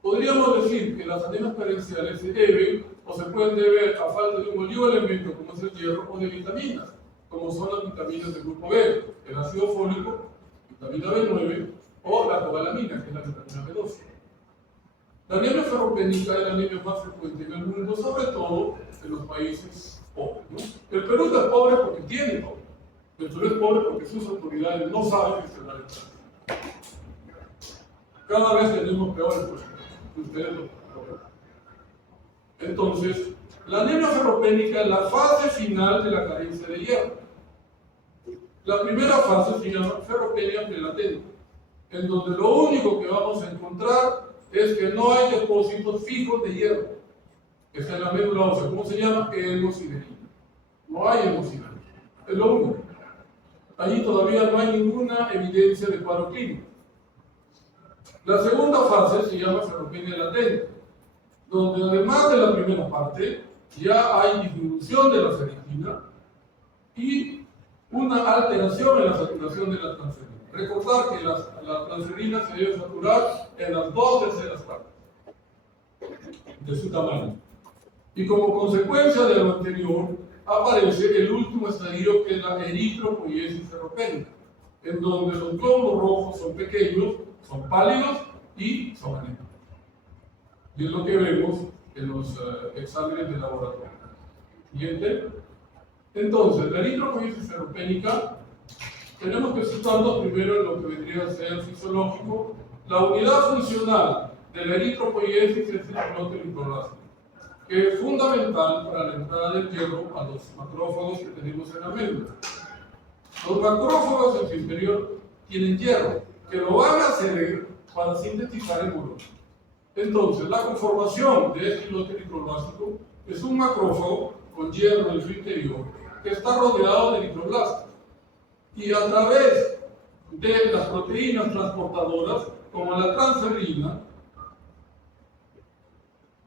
Podríamos decir que las anemias carenciales se deben o se pueden deber a falta de un oligoelemento como es el hierro o de vitaminas, como son las vitaminas del grupo B, el ácido fólico, vitamina B9 o la cobalamina, que es la vitamina B12. La anemia ferropénica es la anemia más frecuente en el mundo, sobre todo en los países pobres, ¿no? El Perú es pobre porque tiene todo. El Perú es pobre porque sus autoridades no saben gestionar el país. Cada vez tenemos peores cosas. Ustedes lo ven. Entonces, la anemia ferropénica es la fase final de la carencia de hierro. La primera fase se llama ferropenia prelatente, en donde lo único que vamos a encontrar es que no hay depósitos fijos de hierro. Esta es la médula ósea. ¿Cómo se llama? Hemosiderina. No hay hemosiderina. Es lo único. Allí todavía no hay ninguna evidencia de cuadro clínico. La segunda fase se llama ferropenia latente, donde además de la primera parte, ya hay disminución de la ferritina y una alteración en la saturación de la transferina. Recordar que la transferina se debe saturar en las 2/3 partes de su tamaño. Y como consecuencia de lo anterior, aparece el último estadio, que es la eritropoiesis ferropénica, en donde los glóbulos rojos son pequeños, son pálidos y son anémicos. Y es lo que vemos en los exámenes de laboratorio. Siguiente. Entonces, la eritropoiesis ferropénica, tenemos que situarnos primero en lo que vendría a ser fisiológico. La unidad funcional de la eritropoiesis es el islote linfoblástico, que es fundamental para la entrada del hierro a los macrófagos que tenemos en la médula. Los macrófagos en su interior tienen hierro, que lo van a ceder para sintetizar hemoglobina. Entonces, la conformación de este islote linfoblástico es un macrófago con hierro en su interior, que está rodeado de eritroblastos. Y a través de las proteínas transportadoras, como la transferrina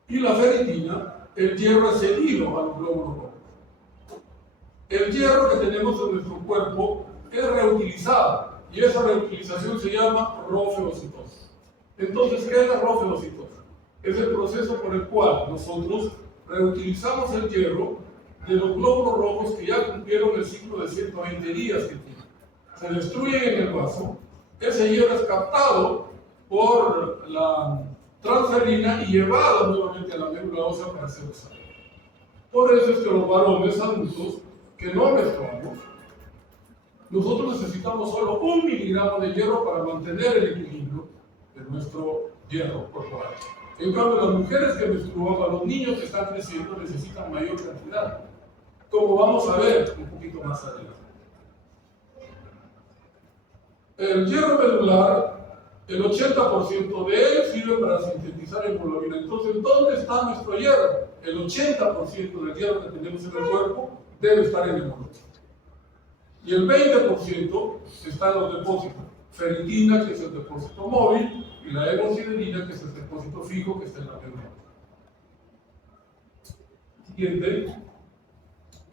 y la ferritina, el hierro es cedido a los glóbulos rojos. El hierro que tenemos en nuestro cuerpo es reutilizado, y esa reutilización se llama rofeocitosis. Entonces, ¿qué es la rofeocitosis? Es el proceso por el cual nosotros reutilizamos el hierro de los glóbulos rojos que ya cumplieron el ciclo de 120 días que tienen. Se destruyen en el vaso, ese hierro es captado por la transferrina y llevado nuevamente a la médula ósea para ser usado. Por eso es que los varones adultos que no menstruamos, nosotros necesitamos solo 1 miligramo de hierro para mantener el equilibrio de nuestro hierro corporal. En cambio, las mujeres que menstruan, a los niños que están creciendo, necesitan mayor cantidad, como vamos a ver un poquito más adelante. El hierro medular, el 80% de él sirve para sintetizar hemoglobina. Entonces, ¿dónde está nuestro hierro? El 80% del hierro que tenemos en el cuerpo debe estar en hemoglobina. Y el 20% está en los depósitos. Ferritina, que es el depósito móvil, y la hemosiderina, que es el depósito fijo, que está en la médula. Siguiente.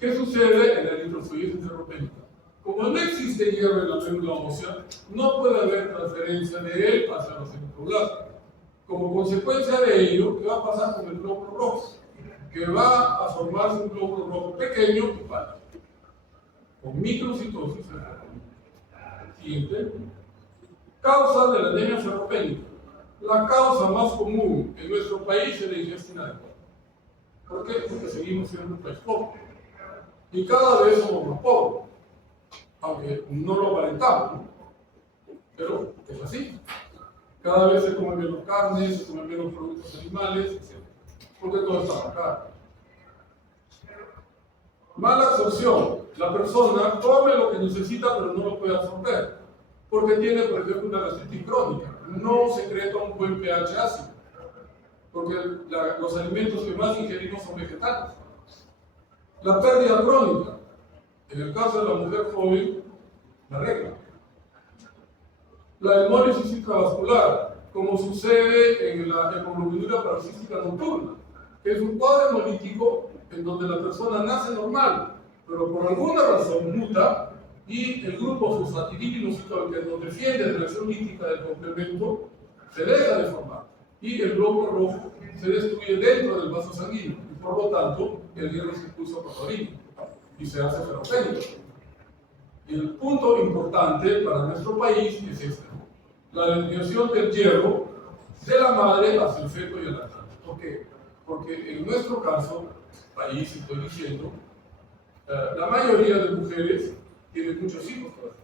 ¿Qué sucede en la eritropoiesis ferropénica? Como no existe hierro en la médula ósea, no puede haber transferencia de él hacia los eritroblastos. Como consecuencia de ello, ¿qué va a pasar con el glóbulo rojo? Que va a formarse un glóbulo rojo pequeño y pálido, con microcitosis ferropénica. Siguiente. Causa de la anemia ferropénica. La causa más común en nuestro país es la ingesta inadecuada. ¿Por qué? Porque seguimos siendo un país pobre. Y cada vez somos más pobres. Aunque no lo aparentamos, ¿no? Pero es así. Cada vez se comen menos carne, se comen menos productos animales, etc. Porque todo está más caro. Mala absorción. La persona come lo que necesita, pero no lo puede absorber. Porque tiene, por ejemplo, una gastritis crónica. No secreta un buen pH ácido. Porque los alimentos que más ingerimos son vegetales. La pérdida crónica. En el caso de la mujer joven, la regla. La hemólisis intravascular, como sucede en la hemoglobinura paroxística nocturna, que es un cuadro hemolítico en donde la persona nace normal, pero por alguna razón muta y el grupo fosfatidilinoinositol, que nos defiende de la acción lítica del complemento, se deja de formar y el globo rojo se destruye dentro del vaso sanguíneo y por lo tanto el hierro se expulsa por la orina y se hace ferropénico. Y el punto importante para nuestro país es este: la desviación del hierro de la madre hacia el feto y el lactante. ¿Por qué? Porque en nuestro caso, país estoy diciendo, la mayoría de mujeres tienen muchos hijos todavía.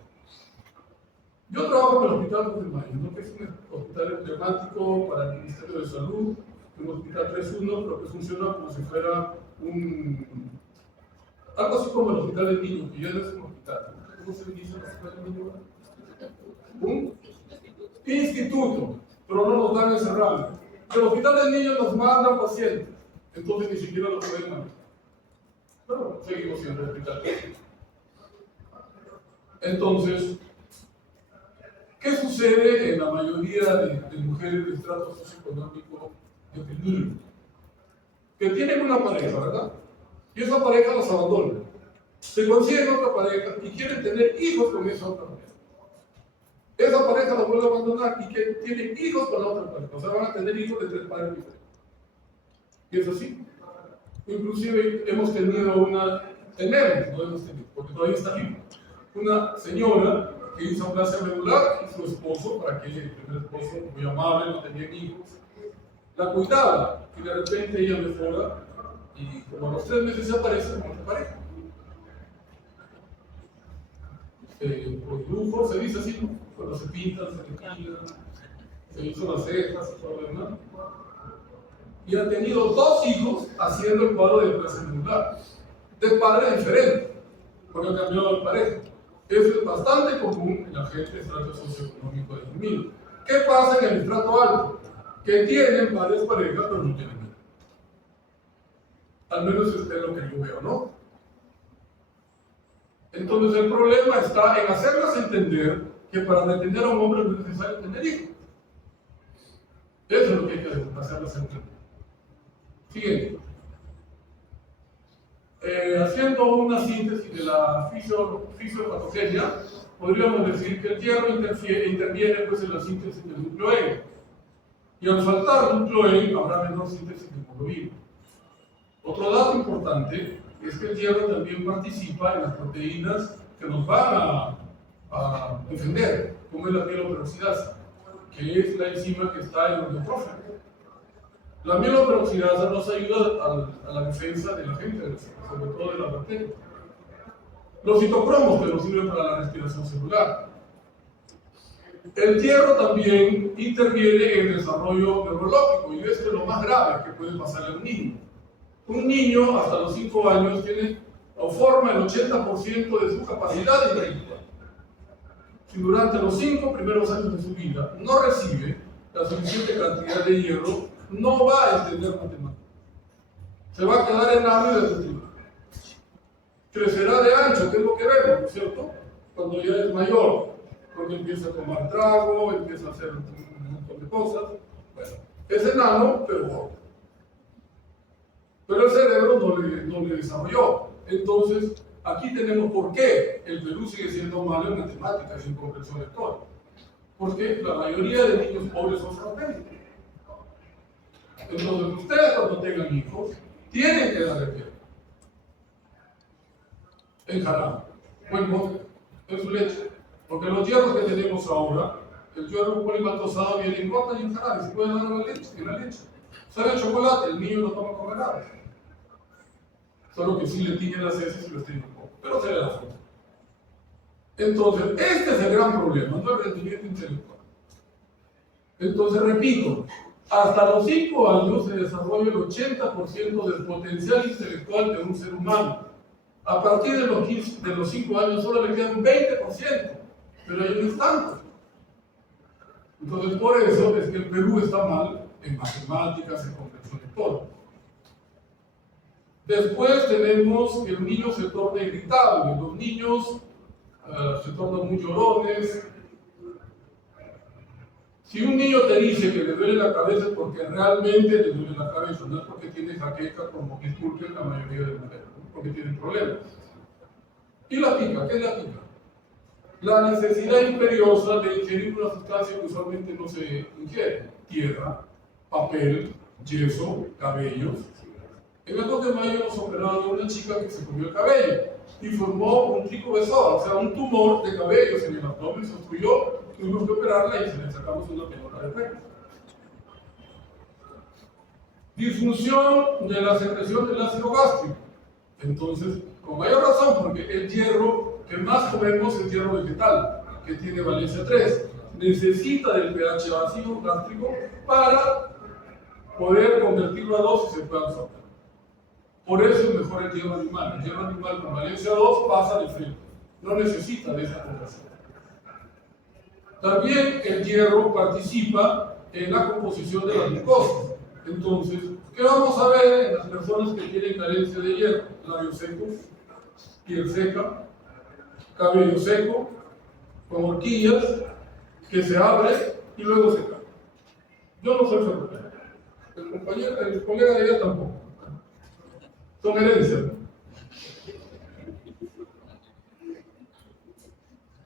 Yo trabajo en el Hospital José Mayo, ¿no? Que es un hospital emblemático para el Ministerio de Salud, un hospital 3.1, pero que funciona como si fuera algo así como el Hospital del Niño, que ya no es un hospital. ¿Cómo se dice el Hospital del Niño? Un instituto, pero no nos dan ese rango. El Hospital del Niño nos manda pacientes, entonces ni siquiera lo pueden manejar. Pero seguimos siendo hospital. Entonces, ¿qué sucede en la mayoría de mujeres de estrato socioeconómico deprimido? Que tienen una pareja, ¿verdad? Y esa pareja las abandona. Se consiguen otra pareja y quieren tener hijos con esa otra pareja. Esa pareja la vuelve a abandonar y que tienen hijos con la otra pareja. O sea, van a tener hijos de 3 padres diferentes. Y es así. Inclusive tenemos, porque todavía está vivo, una señora que hizo clase regular y su esposo, para que el primer esposo, muy amable, no tenía hijos, la cuidaba y de repente ella mejora y como a los 3 meses se aparece con otra pareja. Por lujo, se dice así, ¿no? Cuando se pintan, se depilan, se hizo las cejas y todo lo demás. Y ha tenido 2 hijos haciendo el cuadro de clase regular, de padres diferentes, porque ha cambiado de pareja. Eso es bastante común en la gente de estrato socioeconómico deprimido. ¿Qué pasa en el estrato alto? Que tienen varias parejas, pero no tienen hijos. Al menos es lo que yo veo, ¿no? Entonces el problema está en hacerlas entender que para retener a un hombre no es necesario tener hijos. Eso es lo que hay que hacerlas entender. Siguiente. Haciendo una síntesis de la fisiopatogenia, podríamos decir que el hierro interviene pues, en la síntesis del núcleo N. Y al faltar núcleo N habrá menor síntesis de hemoglobina. Otro dato importante es que el hierro también participa en las proteínas que nos van a defender, como es la mieloperoxidasa, que es la enzima que está en el neutrófilo. La mieloperoxidasa nos ayuda a la defensa de la gente, sobre todo de la bacteria. Los citocromos que nos sirven para la respiración celular. El hierro también interviene en el desarrollo neurológico, y esto es lo más grave que puede pasarle a un niño. Un niño hasta los 5 años tiene o forma el 80% de su capacidad intelectual. Si durante los 5 primeros años de su vida no recibe la suficiente cantidad de hierro, no va a entender matemáticas. Se va a quedar enano y deprimido. Crecerá de ancho, que es lo que vemos, ¿no es cierto? Cuando ya es mayor, porque empieza a tomar trago, empieza a hacer un montón de cosas. Bueno, es enano, pero gordo. Pero el cerebro no le desarrolló. Entonces, aquí tenemos por qué el Perú sigue siendo malo en matemáticas y en comprensión lectora. Porque la mayoría de niños pobres son ferropénicos. Entonces, ustedes cuando tengan hijos, tienen que darle hierro. En jarabe, o en vodka, en su leche. Porque los hierros que tenemos ahora El hierro polimaltosado viene en gota y en jarabe, se puede dar a la leche, en la leche. Sabe a chocolate, el niño no toma con jarabe. Solo que sí le tiñe las heces y lo tiene un poco, pero se le da fruta. Entonces, este es el gran problema, no el rendimiento intelectual. Entonces, repito, hasta los 5 años se desarrolla el 80% del potencial intelectual de un ser humano. A partir de los 5 años solo le queda un 20%, pero ellos no es tanto. Entonces, por eso es que el Perú está mal en matemáticas, en comprensión lectora. Después tenemos que el niño se torna irritable, los niños se tornan muy llorones. Si un niño te dice que le duele la cabeza es porque realmente le duele la cabeza, no es porque tiene jaqueca como disculpen la mayoría de mujeres, ¿no? Porque tienen problemas. ¿Y la pica? ¿Qué es la pica? La necesidad imperiosa de ingerir una sustancia que usualmente no se ingiere: tierra, papel, yeso, cabellos. En el 2 de mayo hemos operado a una chica que se comió el cabello y formó un tricobesor, o sea, un tumor de cabellos en el abdomen, se obstruyó, tuvimos que operarla y se le sacamos una pelota de pelo. Disfunción de la secreción del ácido gástrico. Entonces, con mayor razón, porque el hierro que más comemos es hierro vegetal, que tiene valencia 3. Necesita del pH ácido gástrico para poder convertirlo a 2 y se pueda absorber. Por eso es mejor el hierro animal. El hierro animal con valencia 2 pasa de frente, no necesita de esa conversión. También el hierro participa en la composición de la glucosa. Entonces, ¿qué vamos a ver en las personas que tienen carencia de hierro? Labios secos, piel seca, cabello seco, con horquillas, que se abre y luego se cae. Yo no soy ferroviario. El colega de ella tampoco. Son herencias.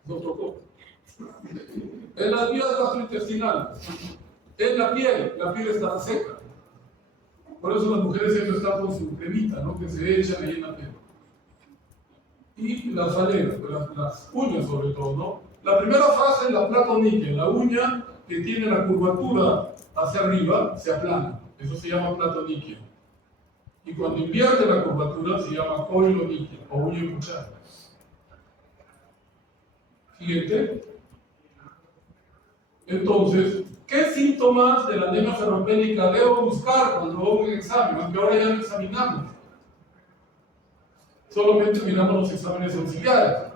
Nos tocó. En las vías gastrointestinales, en la piel estará seca. Por eso las mujeres siempre están con su cremita, ¿no? Que se echan ahí en la piel. Y las aleras, las uñas sobre todo, ¿no? La primera fase es la platoniquia, la uña que tiene la curvatura hacia arriba se aplana. Eso se llama platoniquia. Y cuando invierte la curvatura se llama coiloniquia o uña y cuchara. Siguiente. Entonces, ¿qué síntomas de la anemia ferropénica debo buscar cuando hago un examen? Aunque ahora ya lo examinamos. Solamente miramos los exámenes auxiliares.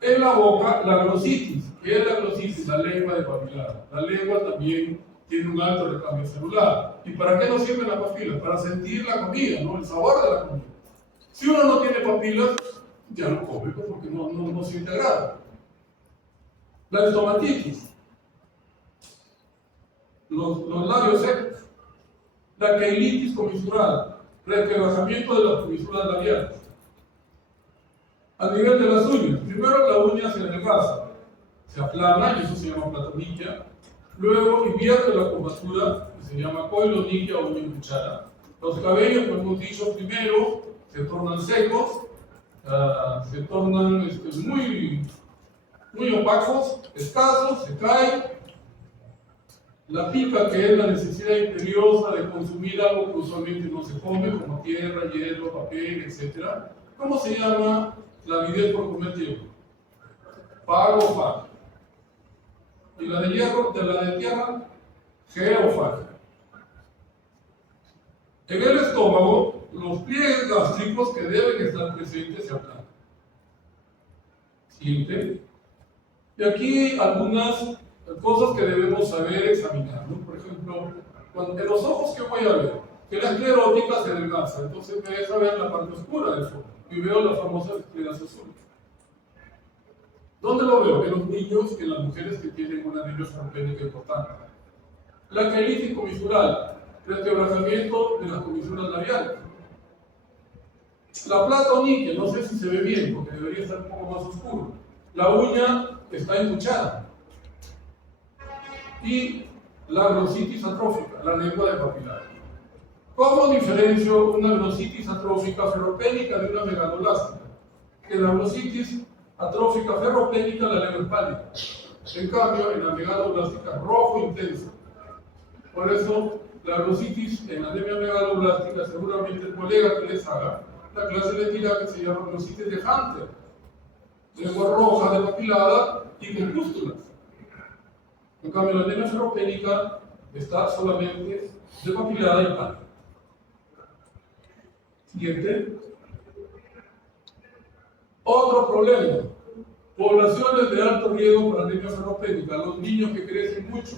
En la boca, la glositis. ¿Qué es la glositis? La lengua de papilar. La lengua también tiene un alto recambio celular. ¿Y para qué nos sirve la papila? Para sentir la comida, ¿no? El sabor de la comida. Si uno no tiene papilas, ya no come, porque no siente agrado. La estomatitis. Los labios secos. La queilitis comisural. Requebrajamiento de las comisuras labiales. A nivel de las uñas, primero la uña se adelgaza, se aplana y eso se llama platoniquia. Luego invierte la curvatura, que se llama coiloniquia o uña y cuchara. Los cabellos, como hemos dicho, primero se tornan secos, se tornan muy opacos, escasos, se caen. La pica, que es la necesidad imperiosa de consumir algo que usualmente no se come, como tierra, hielo, papel, etc. ¿Cómo se llama la avidez por comer hielo? Pagofagia. Y la de hierro, de la de tierra, geofagia. En el estómago, los pliegues gástricos que deben estar presentes se aplanan. Siguiente. Y aquí algunas cosas que debemos saber examinar, ¿no? Por ejemplo, en los ojos, ¿qué voy a ver? Que la esclerótica se adelgaza, entonces me deja ver la parte oscura del ojo y veo las famosas escleras azules. ¿Dónde lo veo? En los niños y en las mujeres que tienen una anemia ferropénica importante. La queilitis comisural, requebrajamiento de las comisuras labiales. La platoniquia, no sé si se ve bien, porque debería estar un poco más oscuro. La uña está entuchada. Y la glositis atrófica, la lengua de papilar. ¿Cómo diferencio una glositis atrófica ferropénica de una megaloblástica? Que la glositis atrófica ferropénica, la lengua es pálida. En cambio, en la megaloblástica, rojo intenso. Por eso, la glositis en anemia megaloblástica, seguramente el colega que les haga la clase le dirá que se llama glositis de Hunter. Lengua roja, depapilada y con pústulas. En cambio, la anemia ferropénica está solamente depapilada y pálida. Siguiente. Otro problema. Poblaciones de alto riesgo para anemia ferropénica, los niños que crecen mucho.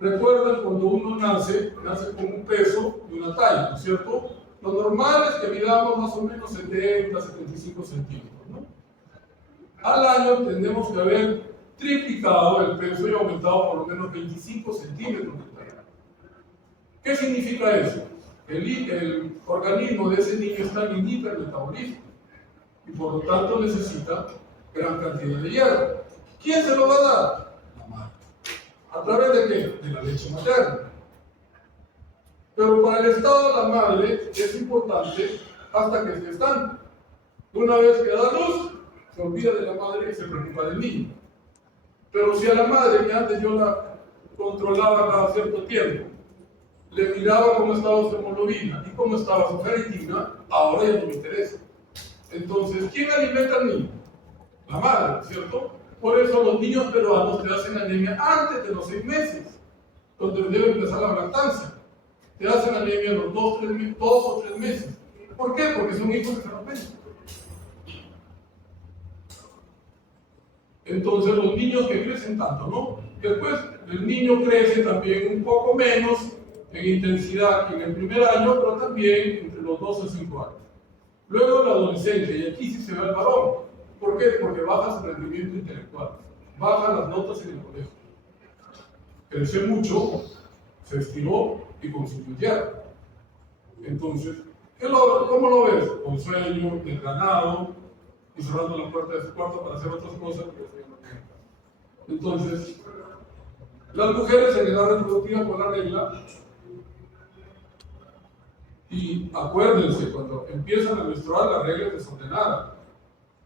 Recuerden, cuando uno nace con un peso y una talla, ¿no es cierto? Lo normal es que midamos más o menos 70, 75 centímetros, ¿no? Al año tendremos que haber triplicado el peso y aumentado por lo menos 25 centímetros de talla. ¿Qué significa eso? El organismo de ese niño está en hipermetabolismo y por lo tanto necesita gran cantidad de hierro. ¿Quién se lo va a dar? La madre. ¿A través de qué? De la leche materna. Pero para el estado de la madre es importante hasta que esté gestante. Una vez que da luz, se olvida de la madre y se preocupa del niño. Pero si a la madre, que antes yo la controlaba cada cierto tiempo, le miraba cómo estaba su hemoglobina y cómo estaba su ferritina, ahora ya no me interesa. Entonces, ¿quién alimenta al niño? La madre, ¿cierto? Por eso los niños peruanos te hacen anemia antes de los 6 meses, donde debe empezar la lactancia. Te hacen anemia en los 2 o 3 meses. ¿Por qué? Porque son hijos de ferropénicos. Entonces los niños que crecen tanto, ¿no? Después el niño crece también un poco menos en intensidad que en el primer año, pero también entre los 2 y 5 años. Luego la adolescencia, y aquí sí se ve el varón. ¿Por qué? Porque baja su rendimiento intelectual, bajan las notas en el colegio. Creció mucho, se estiró y consumió hierro. Entonces, ¿cómo lo ves? Con sueño, desganado, y cerrando la puerta de su cuarto para hacer otras cosas. Entonces, las mujeres en edad reproductiva con la regla, y acuérdense, cuando empiezan a menstruar la regla es desordenada.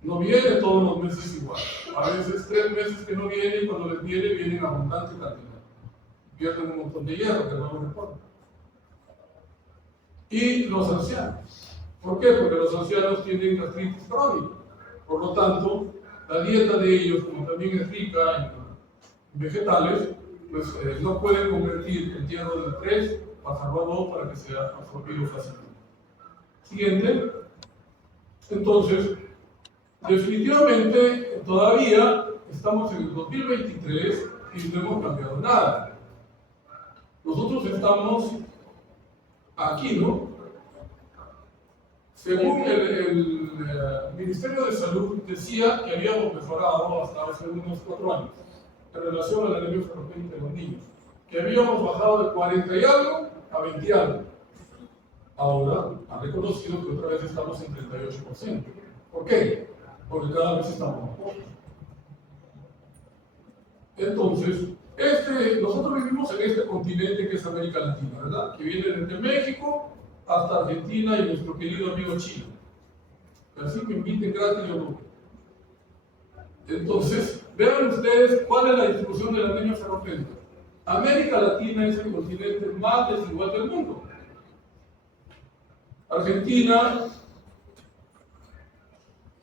No viene todos los meses igual. A veces 3 meses que no viene y cuando les viene, vienen abundante cantidad. Pierden un montón de hierro que no lo reponen. Y los ancianos. ¿Por qué? Porque los ancianos tienen gastritis crónica. Por lo tanto, la dieta de ellos, como también es rica en vegetales, pues no pueden convertir el hierro del 3, pasarlo a 2 para que sea absorbido fácilmente. Siguiente. Entonces, definitivamente todavía estamos en el 2023 y no hemos cambiado nada. Nosotros estamos aquí, ¿no? Según el Ministerio de Salud decía que habíamos mejorado hasta hace unos 4 años en relación a la anemia ferropénica de los niños, que habíamos bajado de 40 y algo a 20 y algo. Ahora han reconocido que otra vez estamos en 38%. ¿Por qué? Porque cada vez estamos más pobres. Entonces, nosotros vivimos en este continente que es América Latina, ¿verdad? Que viene desde México hasta Argentina y nuestro querido amigo Chile. Así que inviten gratis yo no. Entonces, vean ustedes cuál es la distribución de la anemia ferropénica. América Latina es el continente más desigual del mundo. Argentina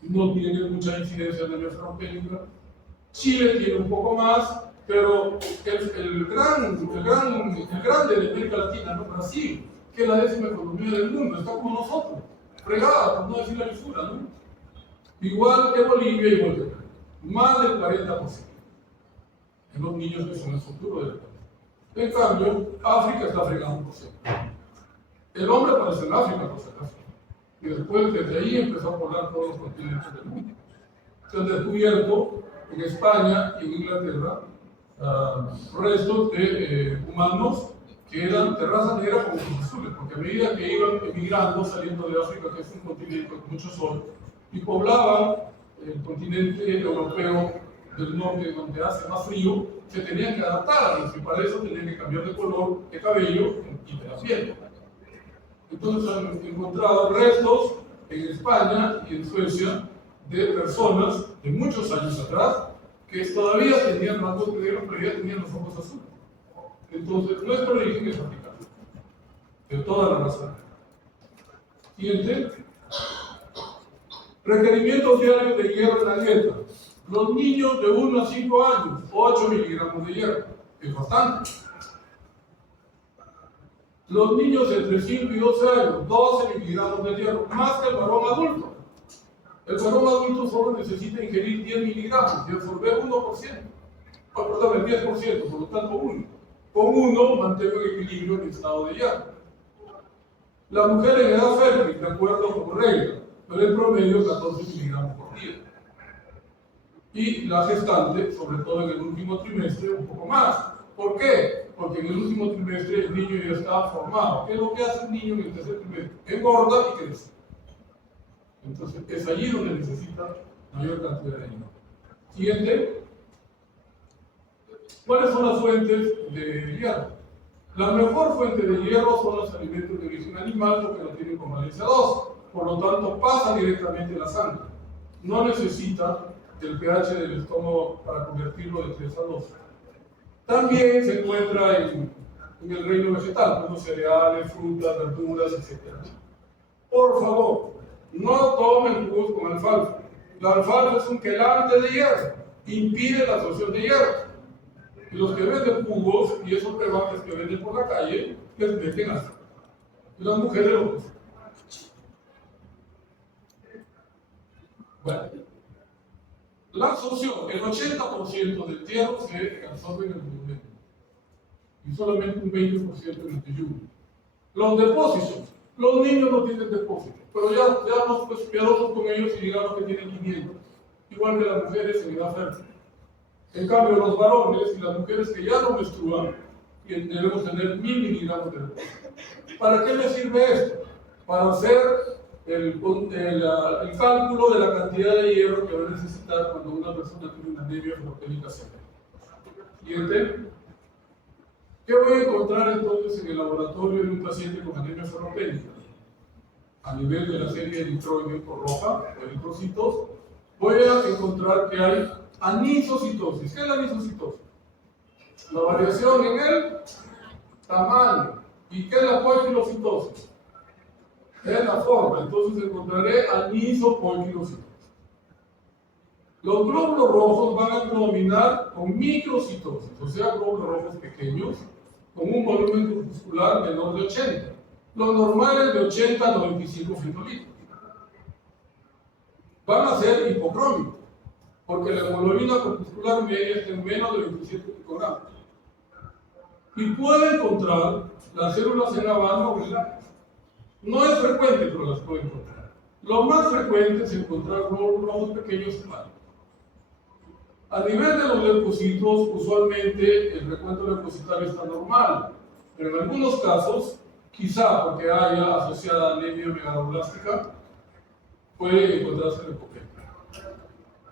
no tiene mucha incidencia de anemia ferropénica. Chile tiene un poco más, pero el grande de América Latina, ¿no? Brasil, que es la 10ª economía del mundo, está como nosotros, fregada, por no decir la lisura, ¿no? Igual que Bolivia, igual que Perú. Más del 40% en los niños que son el futuro del país. En cambio, África está fregada un por ciento. El hombre aparece en África, por si acaso. Y después, desde ahí, empezó a poblar todos los continentes del mundo. Se han descubierto en España y en Inglaterra restos de humanos que eran de raza negra como los azules, porque a medida que iban emigrando, saliendo de África, que es un continente con mucho sol, y poblaban el continente europeo del norte, donde hace más frío, se tenían que adaptar a eso, y para eso tenían que cambiar de color de cabello y de la piel. Entonces han encontrado restos en España y en Suecia de personas de muchos años atrás que todavía tenían rasgos negros, pero ya tenían los ojos azules. Entonces, nuestro origen es africano, de toda la raza. Siguiente. Requerimientos diarios de hierro en la dieta. Los niños de 1 a 5 años, 8 miligramos de hierro, es bastante. Los niños entre 5 y 12 años, 12 miligramos de hierro, más que el varón adulto. El varón adulto solo necesita ingerir 10 miligramos y absorber 1%. Perdón, el 10%, por lo tanto 1. Con 1 mantengo el equilibrio en estado de hierro. La mujer en edad fértil, de acuerdo con regla, pero en promedio 14 miligramos por día. Y la gestante, sobre todo en el último trimestre, un poco más. ¿Por qué? Porque en el último trimestre el niño ya está formado. ¿Qué es lo que hace el niño en el tercer trimestre? Engorda y crece. Entonces es allí donde necesita mayor cantidad de hierro. Siguiente. ¿Cuáles son las fuentes de hierro? La mejor fuente de hierro son los alimentos de origen animal porque no tienen convalencia 2. Por lo tanto, pasa directamente a la sangre. No necesita el pH del estómago para convertirlo de 3 a 2. También se encuentra en el reino vegetal, como cereales, frutas, verduras, etc. Por favor, no tomen jugos con alfalfa. La alfalfa es un quelante de hierro, impide la absorción de hierro. Y los que venden jugos y esos brebajes que venden por la calle, les meten azúcar. Y las mujeres lo usan. Bueno, la absorción, el 80% del hierro se absorbe en el volumen y solamente un 20% en el teyugo. Los depósitos, los niños no tienen depósitos, pero ya seamos pues, piadosos con ellos y digamos que tienen 500, igual que las mujeres en edad fértil. En cambio, los varones y las mujeres que ya no menstruan debemos tener 1000 miligramos de depósito. ¿Para qué me sirve esto? Para hacer el cálculo de la cantidad de hierro que va a necesitar cuando una persona tiene una anemia fenotélica severa. Siguiente. ¿Qué voy a encontrar entonces en el laboratorio de un paciente con anemia fenotélica? A nivel de la serie eritroide roja, o eritrocitos, voy a encontrar que hay anisocitosis. ¿Qué es la anisocitosis? La variación en el tamaño. ¿Y qué es la poiquilocitosis? Es la forma. Entonces encontraré anisopoiquilocitosis. Los glóbulos rojos van a predominar con microcitosis, o sea, glóbulos rojos pequeños, con un volumen corpuscular menor de 80. Lo normal es de 80 a 95 fetolitros. Van a ser hipocrómicos, porque la hemoglobina corpuscular media está en menos de 27 picogramos. Y puede encontrar las células en la banda o en la. No es frecuente, pero las puede encontrar. Lo más frecuente es encontrar glóbulos rojos pequeños en la. A nivel de los leucocitos, usualmente el recuento leucocitario está normal, pero en algunos casos, quizá porque haya asociada anemia megaloblástica, puede encontrarse leucopenia.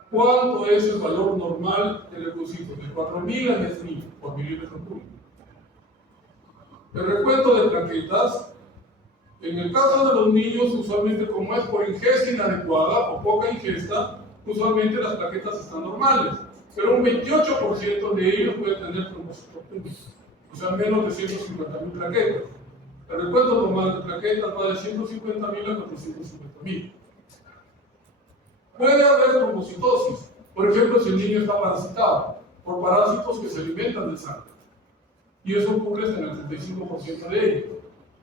¿Cuánto es el valor normal del leucocito? De 4.000 a 10.000 por milímetro cúbico. El recuento de plaquetas, en el caso de los niños, usualmente como es por ingesta inadecuada o poca ingesta, usualmente las plaquetas están normales, pero un 28% de ellos puede tener trombocitopenia, o sea, menos de 150.000 plaquetas. El recuento normal de plaquetas va de 150.000 a 450.000. Puede haber trombocitosis, por ejemplo, si el niño está parasitado, por parásitos que se alimentan de sangre, y eso ocurre en el 35% de ellos.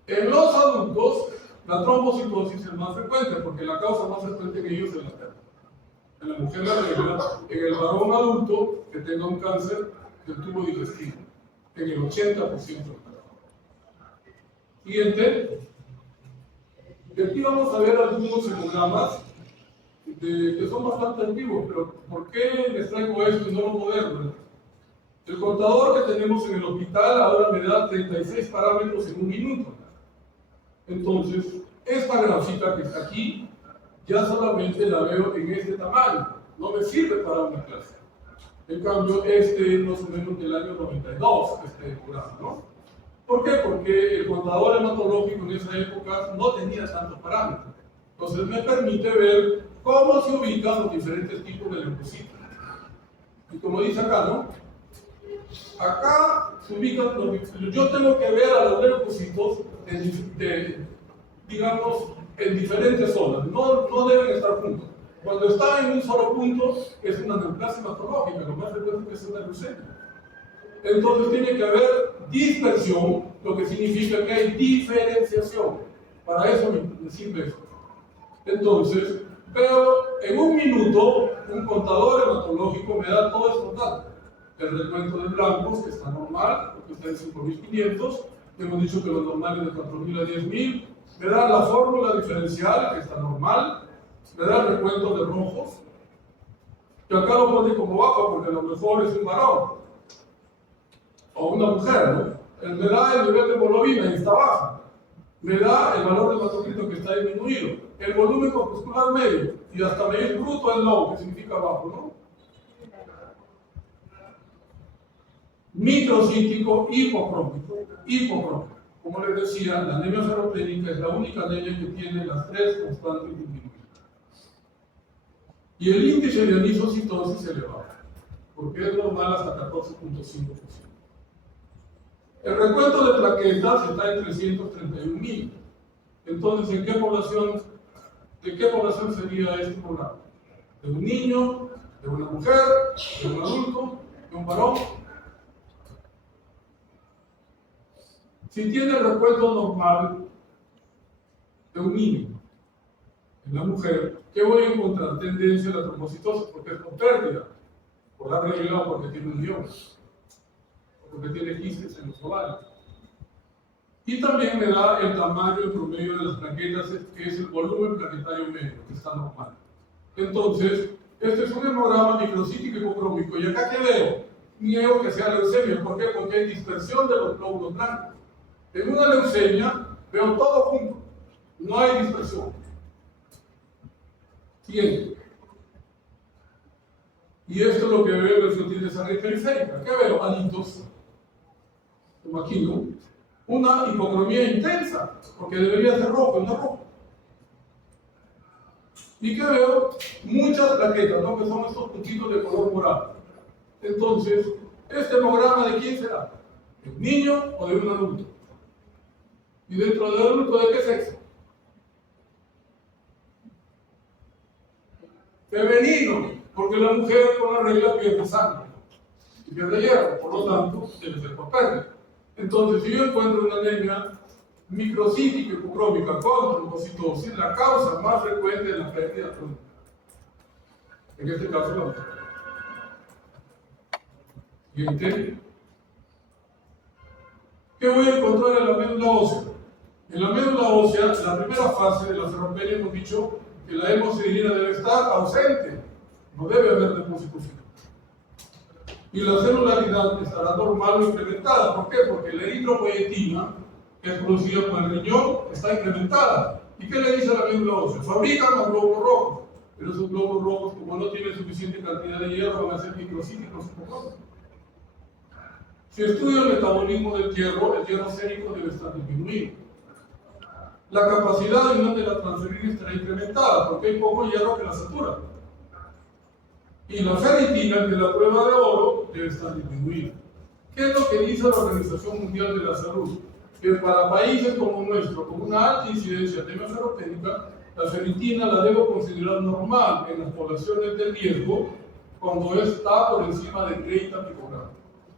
En los adultos, la trombocitosis es más frecuente, porque la causa más frecuente en ellos es la pérdida. En la mujer la regla, en el varón adulto que tenga un cáncer del tubo digestivo, en el 80% del caso. Siguiente. Y aquí vamos a ver algunos hemogramas que son bastante antiguos, pero ¿por qué les traigo esto y no lo moderno? El contador que tenemos en el hospital ahora me da 36 parámetros en un minuto. Entonces, esta grafita que está aquí, ya solamente la veo en este tamaño, no me sirve para una clase. En cambio, este es más o menos del año 92, este programa, ¿no? ¿Por qué? Porque el contador hematológico en esa época no tenía tantos parámetros. Entonces me permite ver cómo se ubican los diferentes tipos de leucocitos. Y como dice acá, ¿no? Acá se ubican, yo tengo que ver a los leucocitos digamos, en diferentes zonas, no deben estar juntos. Cuando están en un solo punto, es una neoplasia hematológica, lo más frecuente es una leucemia. Entonces tiene que haber dispersión, lo que significa que hay diferenciación. Para eso me sirve esto. Entonces, veo en un minuto, un contador hematológico me da todos estos datos. El recuento de blancos, que está normal, porque está en 5.500. Hemos dicho que los normales de 4.000 a 10.000. Me da la fórmula diferencial, que está normal. Me da el recuento de rojos, que acá lo pone como bajo, porque a lo mejor es un varón o una mujer, ¿no? Me da el nivel de hemoglobina y está baja. Me da el valor de hematocrito que está disminuido, el volumen corpuscular medio, y hasta medir bruto el low, que significa bajo, ¿no? Microcítico hipocrómico. Como les decía, la anemia ferropénica es la única anemia que tiene las tres constantes disminuidas. Y el índice de anisocitosis elevado, porque es normal hasta 14.5%. El recuento de plaquetas está en 331.000. Entonces, ¿de qué población sería este programa? ¿De un niño? ¿De una mujer? ¿De un adulto? ¿De un varón? Si tiene el recuento normal de un niño, en la mujer, ¿qué voy a encontrar? Tendencia a la trombocitosis, porque es por pérdida, por la regla o porque tiene un mioma, o porque tiene quistes en los ovarios. Y también me da el tamaño en promedio de las plaquetas, que es el volumen plaquetario medio, que está normal. Entonces, este es un hemograma microcítico hipocrómico. ¿Y acá qué veo? Niego que sea leucemia. ¿Por qué? Porque hay dispersión de los glóbulos blancos. En una leucemia veo todo junto, no hay dispersión. Siguiente. Y esto es lo que veo en el flutil de sangre periférica. ¿Qué veo? Alitos, como aquí, ¿no? Una hipocromía intensa, porque debería ser rojo, no rojo. ¿Y qué veo? Muchas plaquetas, ¿no? Que son estos puntitos de color morado. Entonces, ¿este hemograma de quién será? ¿De un niño o de un adulto? ¿Y dentro del adulto de qué sexo? Femenino, porque la mujer con la regla pierde sangre y pierde hierro, por lo tanto, debe ser por pérdida. Entonces, si yo encuentro una anemia microcítica hipocrómica con trombocitosis, la causa más frecuente es la pérdida crónica. En este caso, la mujer. Siguiente. ¿Qué voy a encontrar en la médula ósea? En la médula ósea, la primera fase de la ferropenia hemos dicho que la hemosiderina debe estar ausente, no debe haber depósitos. Y la celularidad estará normal o incrementada. ¿Por qué? Porque la eritropoyetina, que es producida por el riñón, está incrementada. ¿Y qué le dice a la médula ósea? Fabrican los glóbulos rojos, pero esos glóbulos rojos, como no tienen suficiente cantidad de hierro, van a ser microcíticos hipocrómicos. Si estudio el metabolismo del hierro, el hierro sérico debe estar disminuido. La capacidad de unión de la transferina estará incrementada, porque hay poco hierro que la satura. Y la ferritina, que es la prueba de oro, debe estar disminuida. ¿Qué es lo que dice la Organización Mundial de la Salud? Que para países como nuestro, con una alta incidencia de anemia ferropénica, la ferritina la debo considerar normal en las poblaciones de riesgo cuando está por encima de 30 picogramos.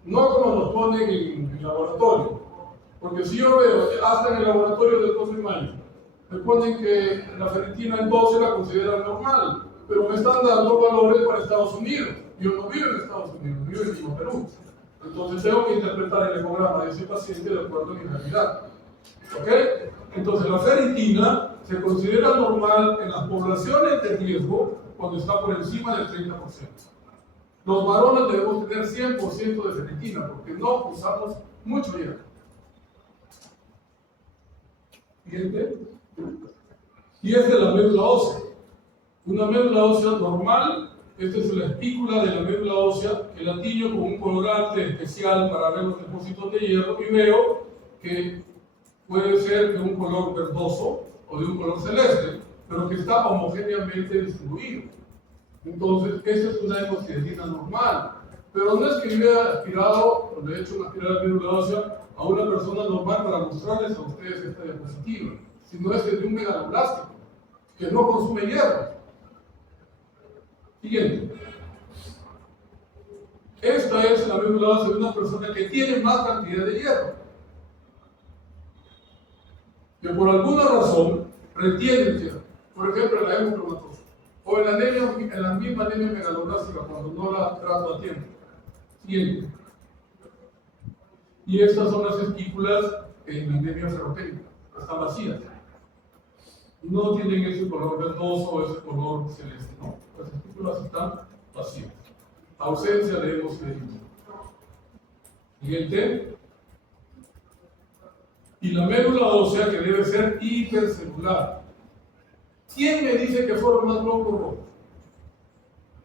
No como nos ponen en el laboratorio. Porque si yo veo, hasta en el laboratorio del 12 de mayo, me ponen que la ferritina en 12 la consideran normal, pero me están dando valores para Estados Unidos. Yo no vivo en Estados Unidos, vivo en Lima, Perú. Entonces tengo que interpretar el hemograma de ese paciente de acuerdo a mi realidad. ¿Ok? Entonces la ferritina se considera normal en las poblaciones de riesgo cuando está por encima del 30%. Los varones debemos tener 100% de ferritina porque no usamos mucho hierro. Siguiente. Y esta es la médula ósea. Una médula ósea normal, esta es la espícula de la médula ósea, que la tiño con un colorante especial para ver los depósitos de hierro y veo que puede ser de un color verdoso o de un color celeste, pero que está homogéneamente distribuido. Entonces, esta es una hemosiderina normal. Pero no es que yo haya aspirado, o le he hecho una aspirada de médula ósea a una persona normal para mostrarles a ustedes esta diapositiva, sino es de un megaloblástico que no consume hierro. Siguiente. Esta es la médula ósea de una persona que tiene más cantidad de hierro, que por alguna razón retiene el hierro. Por ejemplo, en la hemocromatosis o en la misma anemia megaloblástica cuando no la trato a tiempo. Siguiente. Y estas son las estípulas en la anemia ferropénica, están vacías. No tienen ese color verdoso o ese color celeste, no. Las estípulas están vacías. Ausencia de hemoclorito. Siguiente. Y la médula ósea que debe ser hipercelular. ¿Quién me dice que forma más glóbulos rojos?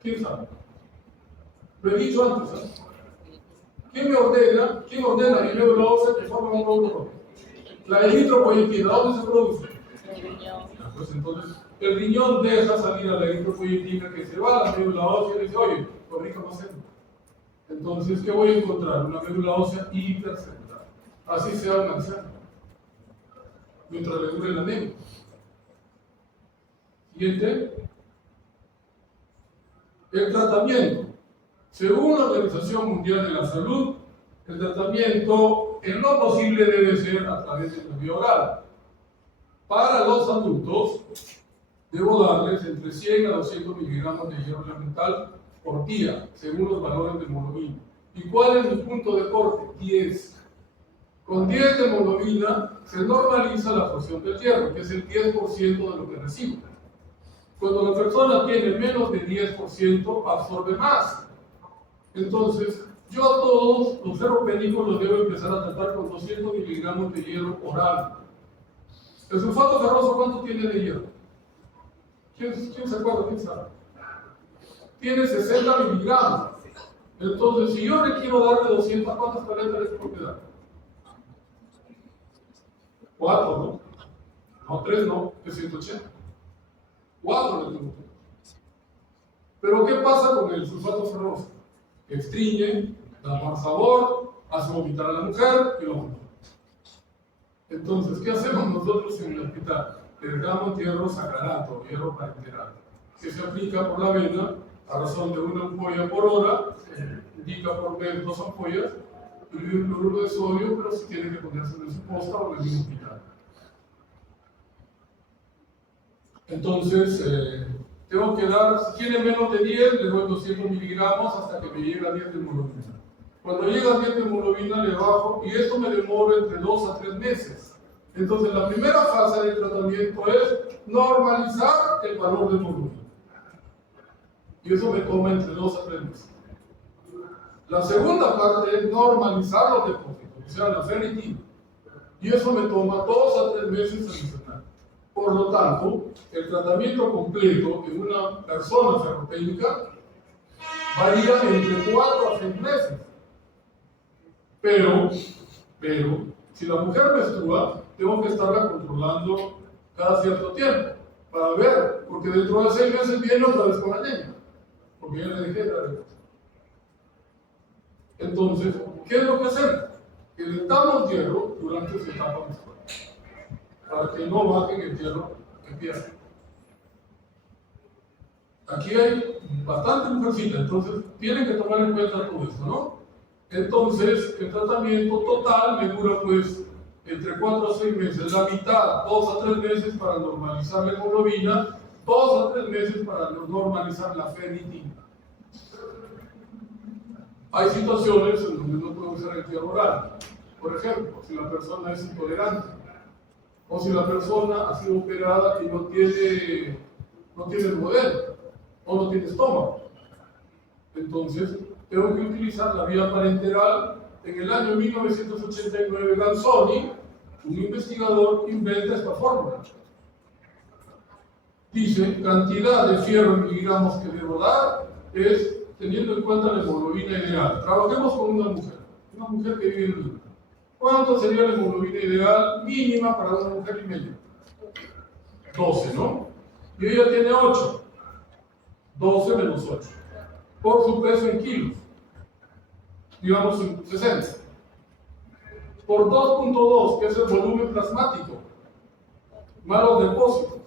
¿Quién sabe? Lo he dicho antes, ¿eh? ¿Quién ordena mi médula ósea que forma más glóbulos rojos? La eritropoyetina, ¿dónde se produce? El riñón. Pues entonces, el riñón deja salir a la eritropoyetina que se va a la médula ósea y dice, oye, fabrica más células. Entonces, ¿qué voy a encontrar? Una médula ósea hipercelular. Así sea un anciano, mientras le dure la anemia. Siguiente. El tratamiento. Según la Organización Mundial de la Salud, el tratamiento en lo posible debe ser a través de la vía oral. Para los adultos, debo darles entre 100 a 200 miligramos de hierro elemental por día, según los valores de hemoglobina. ¿Y cuál es mi punto de corte? 10. Con 10 de hemoglobina se normaliza la absorción del hierro, que es el 10% de lo que recibo. Cuando la persona tiene menos de 10%, absorbe más. Entonces, yo a todos los ferropénicos los debo empezar a tratar con 200 miligramos de hierro oral. ¿El sulfato ferroso cuánto tiene de hierro? ¿Quién se acuerda? ¿Quién sabe? Tiene 60 miligramos. Entonces, si yo le quiero darle 200, ¿cuántas tabletas le tengo que dar? 4, ¿no? No, 3 no, es 180. 4 le tengo que dar. Pero ¿qué pasa con el sulfato ferroso? Estriñe, da mal sabor, hace vomitar a la mujer y lo mata. Entonces, ¿qué hacemos nosotros en el hospital? Le damos hierro sacarato, hierro parenteral, que se aplica por la vena a razón de una ampolla por hora, se indica por mes 2 ampollas, y un cloruro de sodio, pero se tiene que ponerse en su posta o en el mismo hospital. Entonces, tengo que dar, si tiene menos de 10, le doy 200 miligramos hasta que me llegue a 10 de hemoglobina. Cuando llega a 10 de hemoglobina le bajo y esto me demora entre 2 a 3 meses. Entonces la primera fase del tratamiento es normalizar el valor de hemoglobina. Y eso me toma entre 2 a 3 meses. La segunda parte es normalizar los depósitos, o sea, la ferritina. Y eso me toma 2 a 3 meses adicional. Por lo tanto, el tratamiento completo en una persona ferropénica varía entre 4 a 6 meses. Pero, si la mujer menstrua, tengo que estarla controlando cada cierto tiempo para ver, porque dentro de 6 meses viene otra vez con anemia, porque ya le dejé de dar el peso. Entonces, ¿qué es lo que hacemos? Que le damos hierro durante su etapa menstrual, para que no bajen el hierro que pierden. Aquí hay bastante mujercita, entonces tienen que tomar en cuenta todo esto, ¿no? Entonces, el tratamiento total me dura pues entre 4 a 6 meses, la mitad, 2 a 3 meses para normalizar la hemoglobina, 2 a 3 meses para normalizar la ferritina. Hay situaciones en donde no puedo usar el hierro oral. Por ejemplo, si la persona es intolerante, o si la persona ha sido operada y no tiene modelo, o no tiene estómago. Entonces, tengo que utilizar la vía parenteral. En el año 1989, Ganzoni, un investigador, inventa esta fórmula. Dice, cantidad de fierro en miligramos que debo dar es teniendo en cuenta la hemoglobina ideal. Trabajemos con una mujer que vive en Lima. ¿Cuánto sería la hemoglobina ideal mínima para una mujer y media? 12, ¿no? Y ella tiene 8. 12 menos 8. Por su peso en kilos. digamos 60, por 2.2, que es el volumen plasmático, más los depósitos.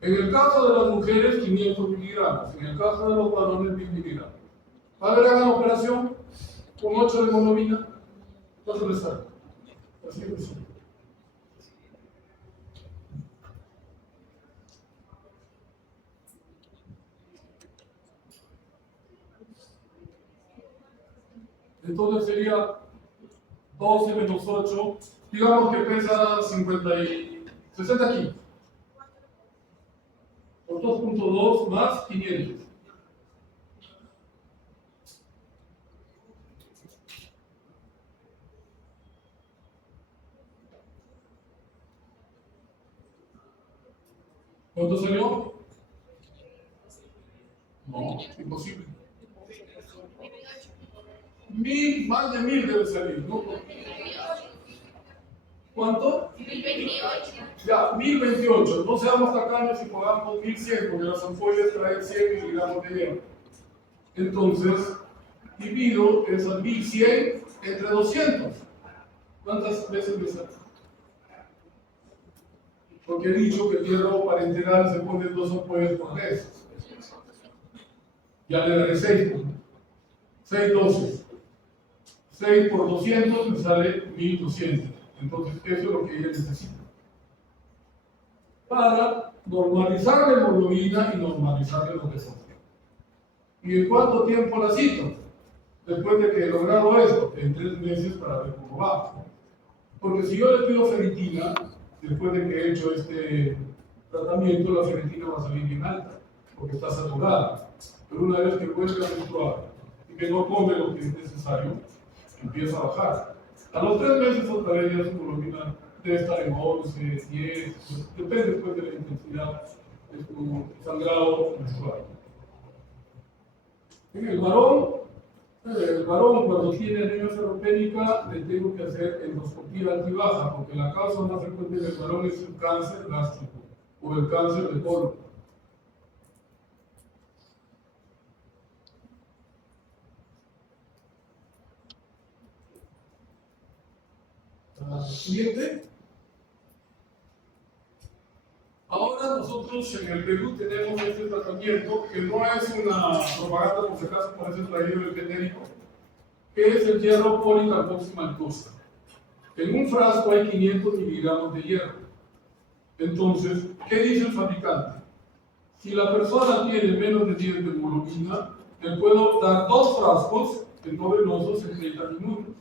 En el caso de las mujeres, 500 miligramos, en el caso de los varones, 1000 miligramos. A ver, hagan la operación con 8 de hemoglobina, ¿cuánto les sale? Así es. Entonces sería 12 menos 8, digamos que pesa 60 kilos. Por 2.2 más 500. ¿Cuánto salió? No, imposible. Más de 1000 debe salir, ¿no? ¿Cuánto? 1028. Ya, 1028. No seamos tacaños y pagamos 1100, porque las ampollas traen 100 miligramos de hierro. Entonces, divido esas 1100 entre 200. ¿Cuántas veces me sale? Porque he dicho que el hierro parenteral se pone en 2 ampollas por vez. Ya le daré 6. 6 dosis. 6 por 200 me sale 1200. Entonces, eso es lo que ella necesita para normalizar la hemoglobina y normalizar los depósitos. ¿Y en cuánto tiempo la cito? Después de que he logrado esto, en 3 meses para ver cómo va. Porque si yo le pido ferritina, después de que he hecho este tratamiento, la ferritina va a salir bien alta, porque está saturada. Pero una vez que vuelve a menstruar y que no come lo que es necesario, empieza a bajar. A los 3 meses otra vez ya su hemoglobina debe estar en 11, 10, depende después de la intensidad de su sangrado menstrual. En el varón cuando tiene anemia ferropénica le tengo que hacer endoscopía altibaja, porque la causa más frecuente del varón es el cáncer gástrico o el cáncer de colon. Siguiente. Ahora nosotros en el Perú tenemos este tratamiento que no es una propaganda, por si acaso parece traído el genérico, que es el hierro policarboximaltosa. En un frasco hay 500 miligramos de hierro. Entonces, ¿qué dice el fabricante? Si la persona tiene menos de 10 de hemoglobina, le puedo dar 2 frascos endovenosos en 30 minutos.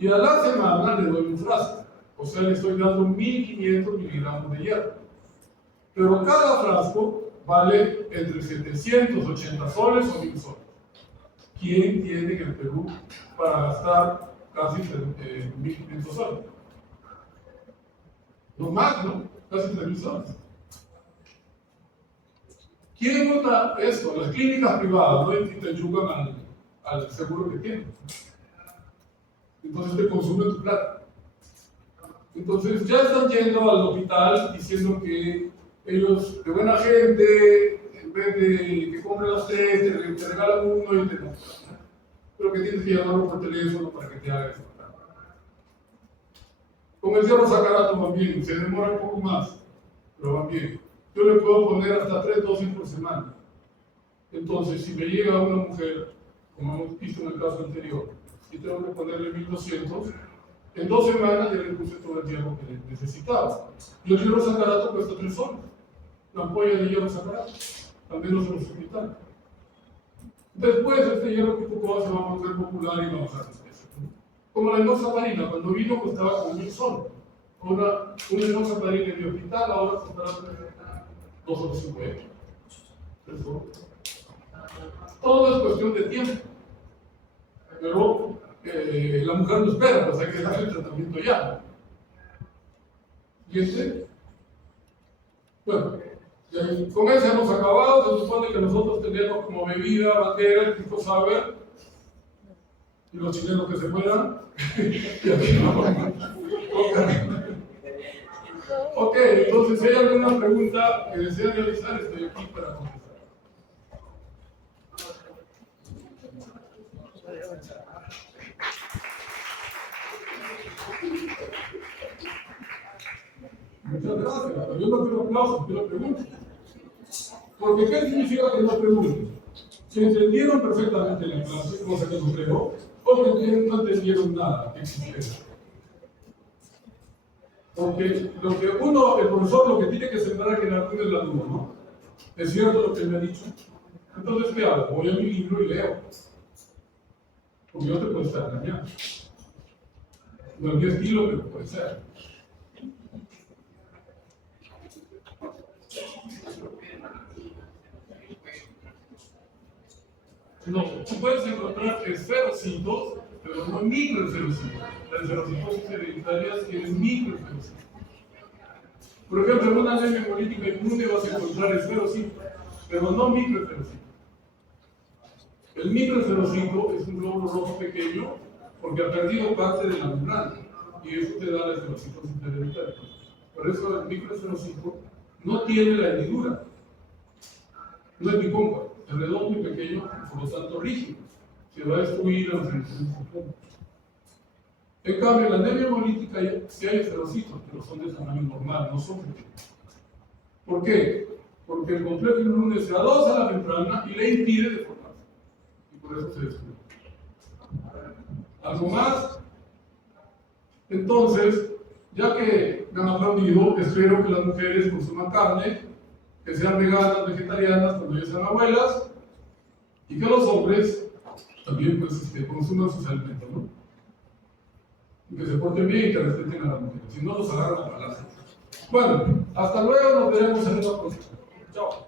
Y a la semana le doy un frasco. O sea, le estoy dando 1500 miligramos de hierro. Pero cada frasco vale entre 780 soles o 1000 soles. ¿Quién tiene en el Perú para gastar casi 1500 soles? No más, ¿no? Casi 3000 soles. ¿Quién vota esto? Las clínicas privadas, ¿no? Y te ayudan al seguro que tienen. Entonces te consumen tu plata. Entonces ya están yendo al hospital diciendo que ellos, de buena gente, en vez de que compren los 3, te regalan uno y te dan. Pero que tienes que llamarlo por teléfono para que te haga eso. Con el hierro sacarato van bien, se demora un poco más, pero van bien. Yo le puedo poner hasta 3 dosis por semana. Entonces, si me llega una mujer, como hemos visto en el caso anterior, y tengo que ponerle 1200, en 2 semanas ya le puse todo el hierro que necesitaba. Y el hierro sacarato cuesta 3 soles. La ampolla de hierro sacarato, al menos en los hospitales. Después este hierro tipo coa se va a volver popular y va a bajar de precio. Como la enoxaparina, cuando vino costaba como 1000 soles. Una enoxaparina en mi hospital ahora costará 2,50 soles. Todo es cuestión de tiempo. Pero la mujer no espera, pues hay que darle el tratamiento ya. ¿Siguiente? Bueno, con eso hemos acabado. Se supone que nosotros tenemos como bebida, bandera, el tipo saber, y los chilenos que se mueran. Y aquí no. Ok, entonces si hay alguna pregunta que deseen realizar, estoy aquí para contestar. Muchas gracias, pero yo no quiero aplausos, quiero preguntas. Porque ¿qué significa que no pregunten? Se entendieron perfectamente la clase, cosa que no creo, o que no entendieron nada que existiera. Porque lo que uno, el profesor, lo que tiene que sembrar en la es la duda, ¿no? ¿Es cierto lo que me ha dicho? Entonces, ¿qué hago? Voy a mi libro y leo. Porque yo te puedo estar engañando. No es mi estilo, pero puede ser. No, tú puedes encontrar esferocitos, pero no microesferocitos. Las esferocitos hereditarias tienen microesferocitos. Por ejemplo, en una anemia hemolítica inmune vas a encontrar esferocitos, pero no microesferocitos. El microesferocito es un glóbulo rojo pequeño porque ha perdido parte de la membrana y eso te da la esferocitosis hereditaria. Por eso el microesferocito no tiene la hendidura, no es bicóncavo, es redondo y pequeño y por lo tanto rígido. Se va a destruir a los centímetros. En cambio, en la anemia hemolítica sí hay esferocitos, pero son de tamaño normal, no son pequeños. ¿Por qué? Porque el complejo inmune se adosa a la membrana y le impide deformarse. Y por eso se destruye. ¿Algo más? Entonces, ya que me han aprendido, espero que las mujeres consuman carne, que sean veganas, vegetarianas, cuando ya sean abuelas, y que los hombres también pues, consuman sus alimentos, ¿no? Y que se porten bien y que respeten a las mujeres, si no los agarran a palazos. Bueno, hasta luego, nos veremos en una próxima. Chao.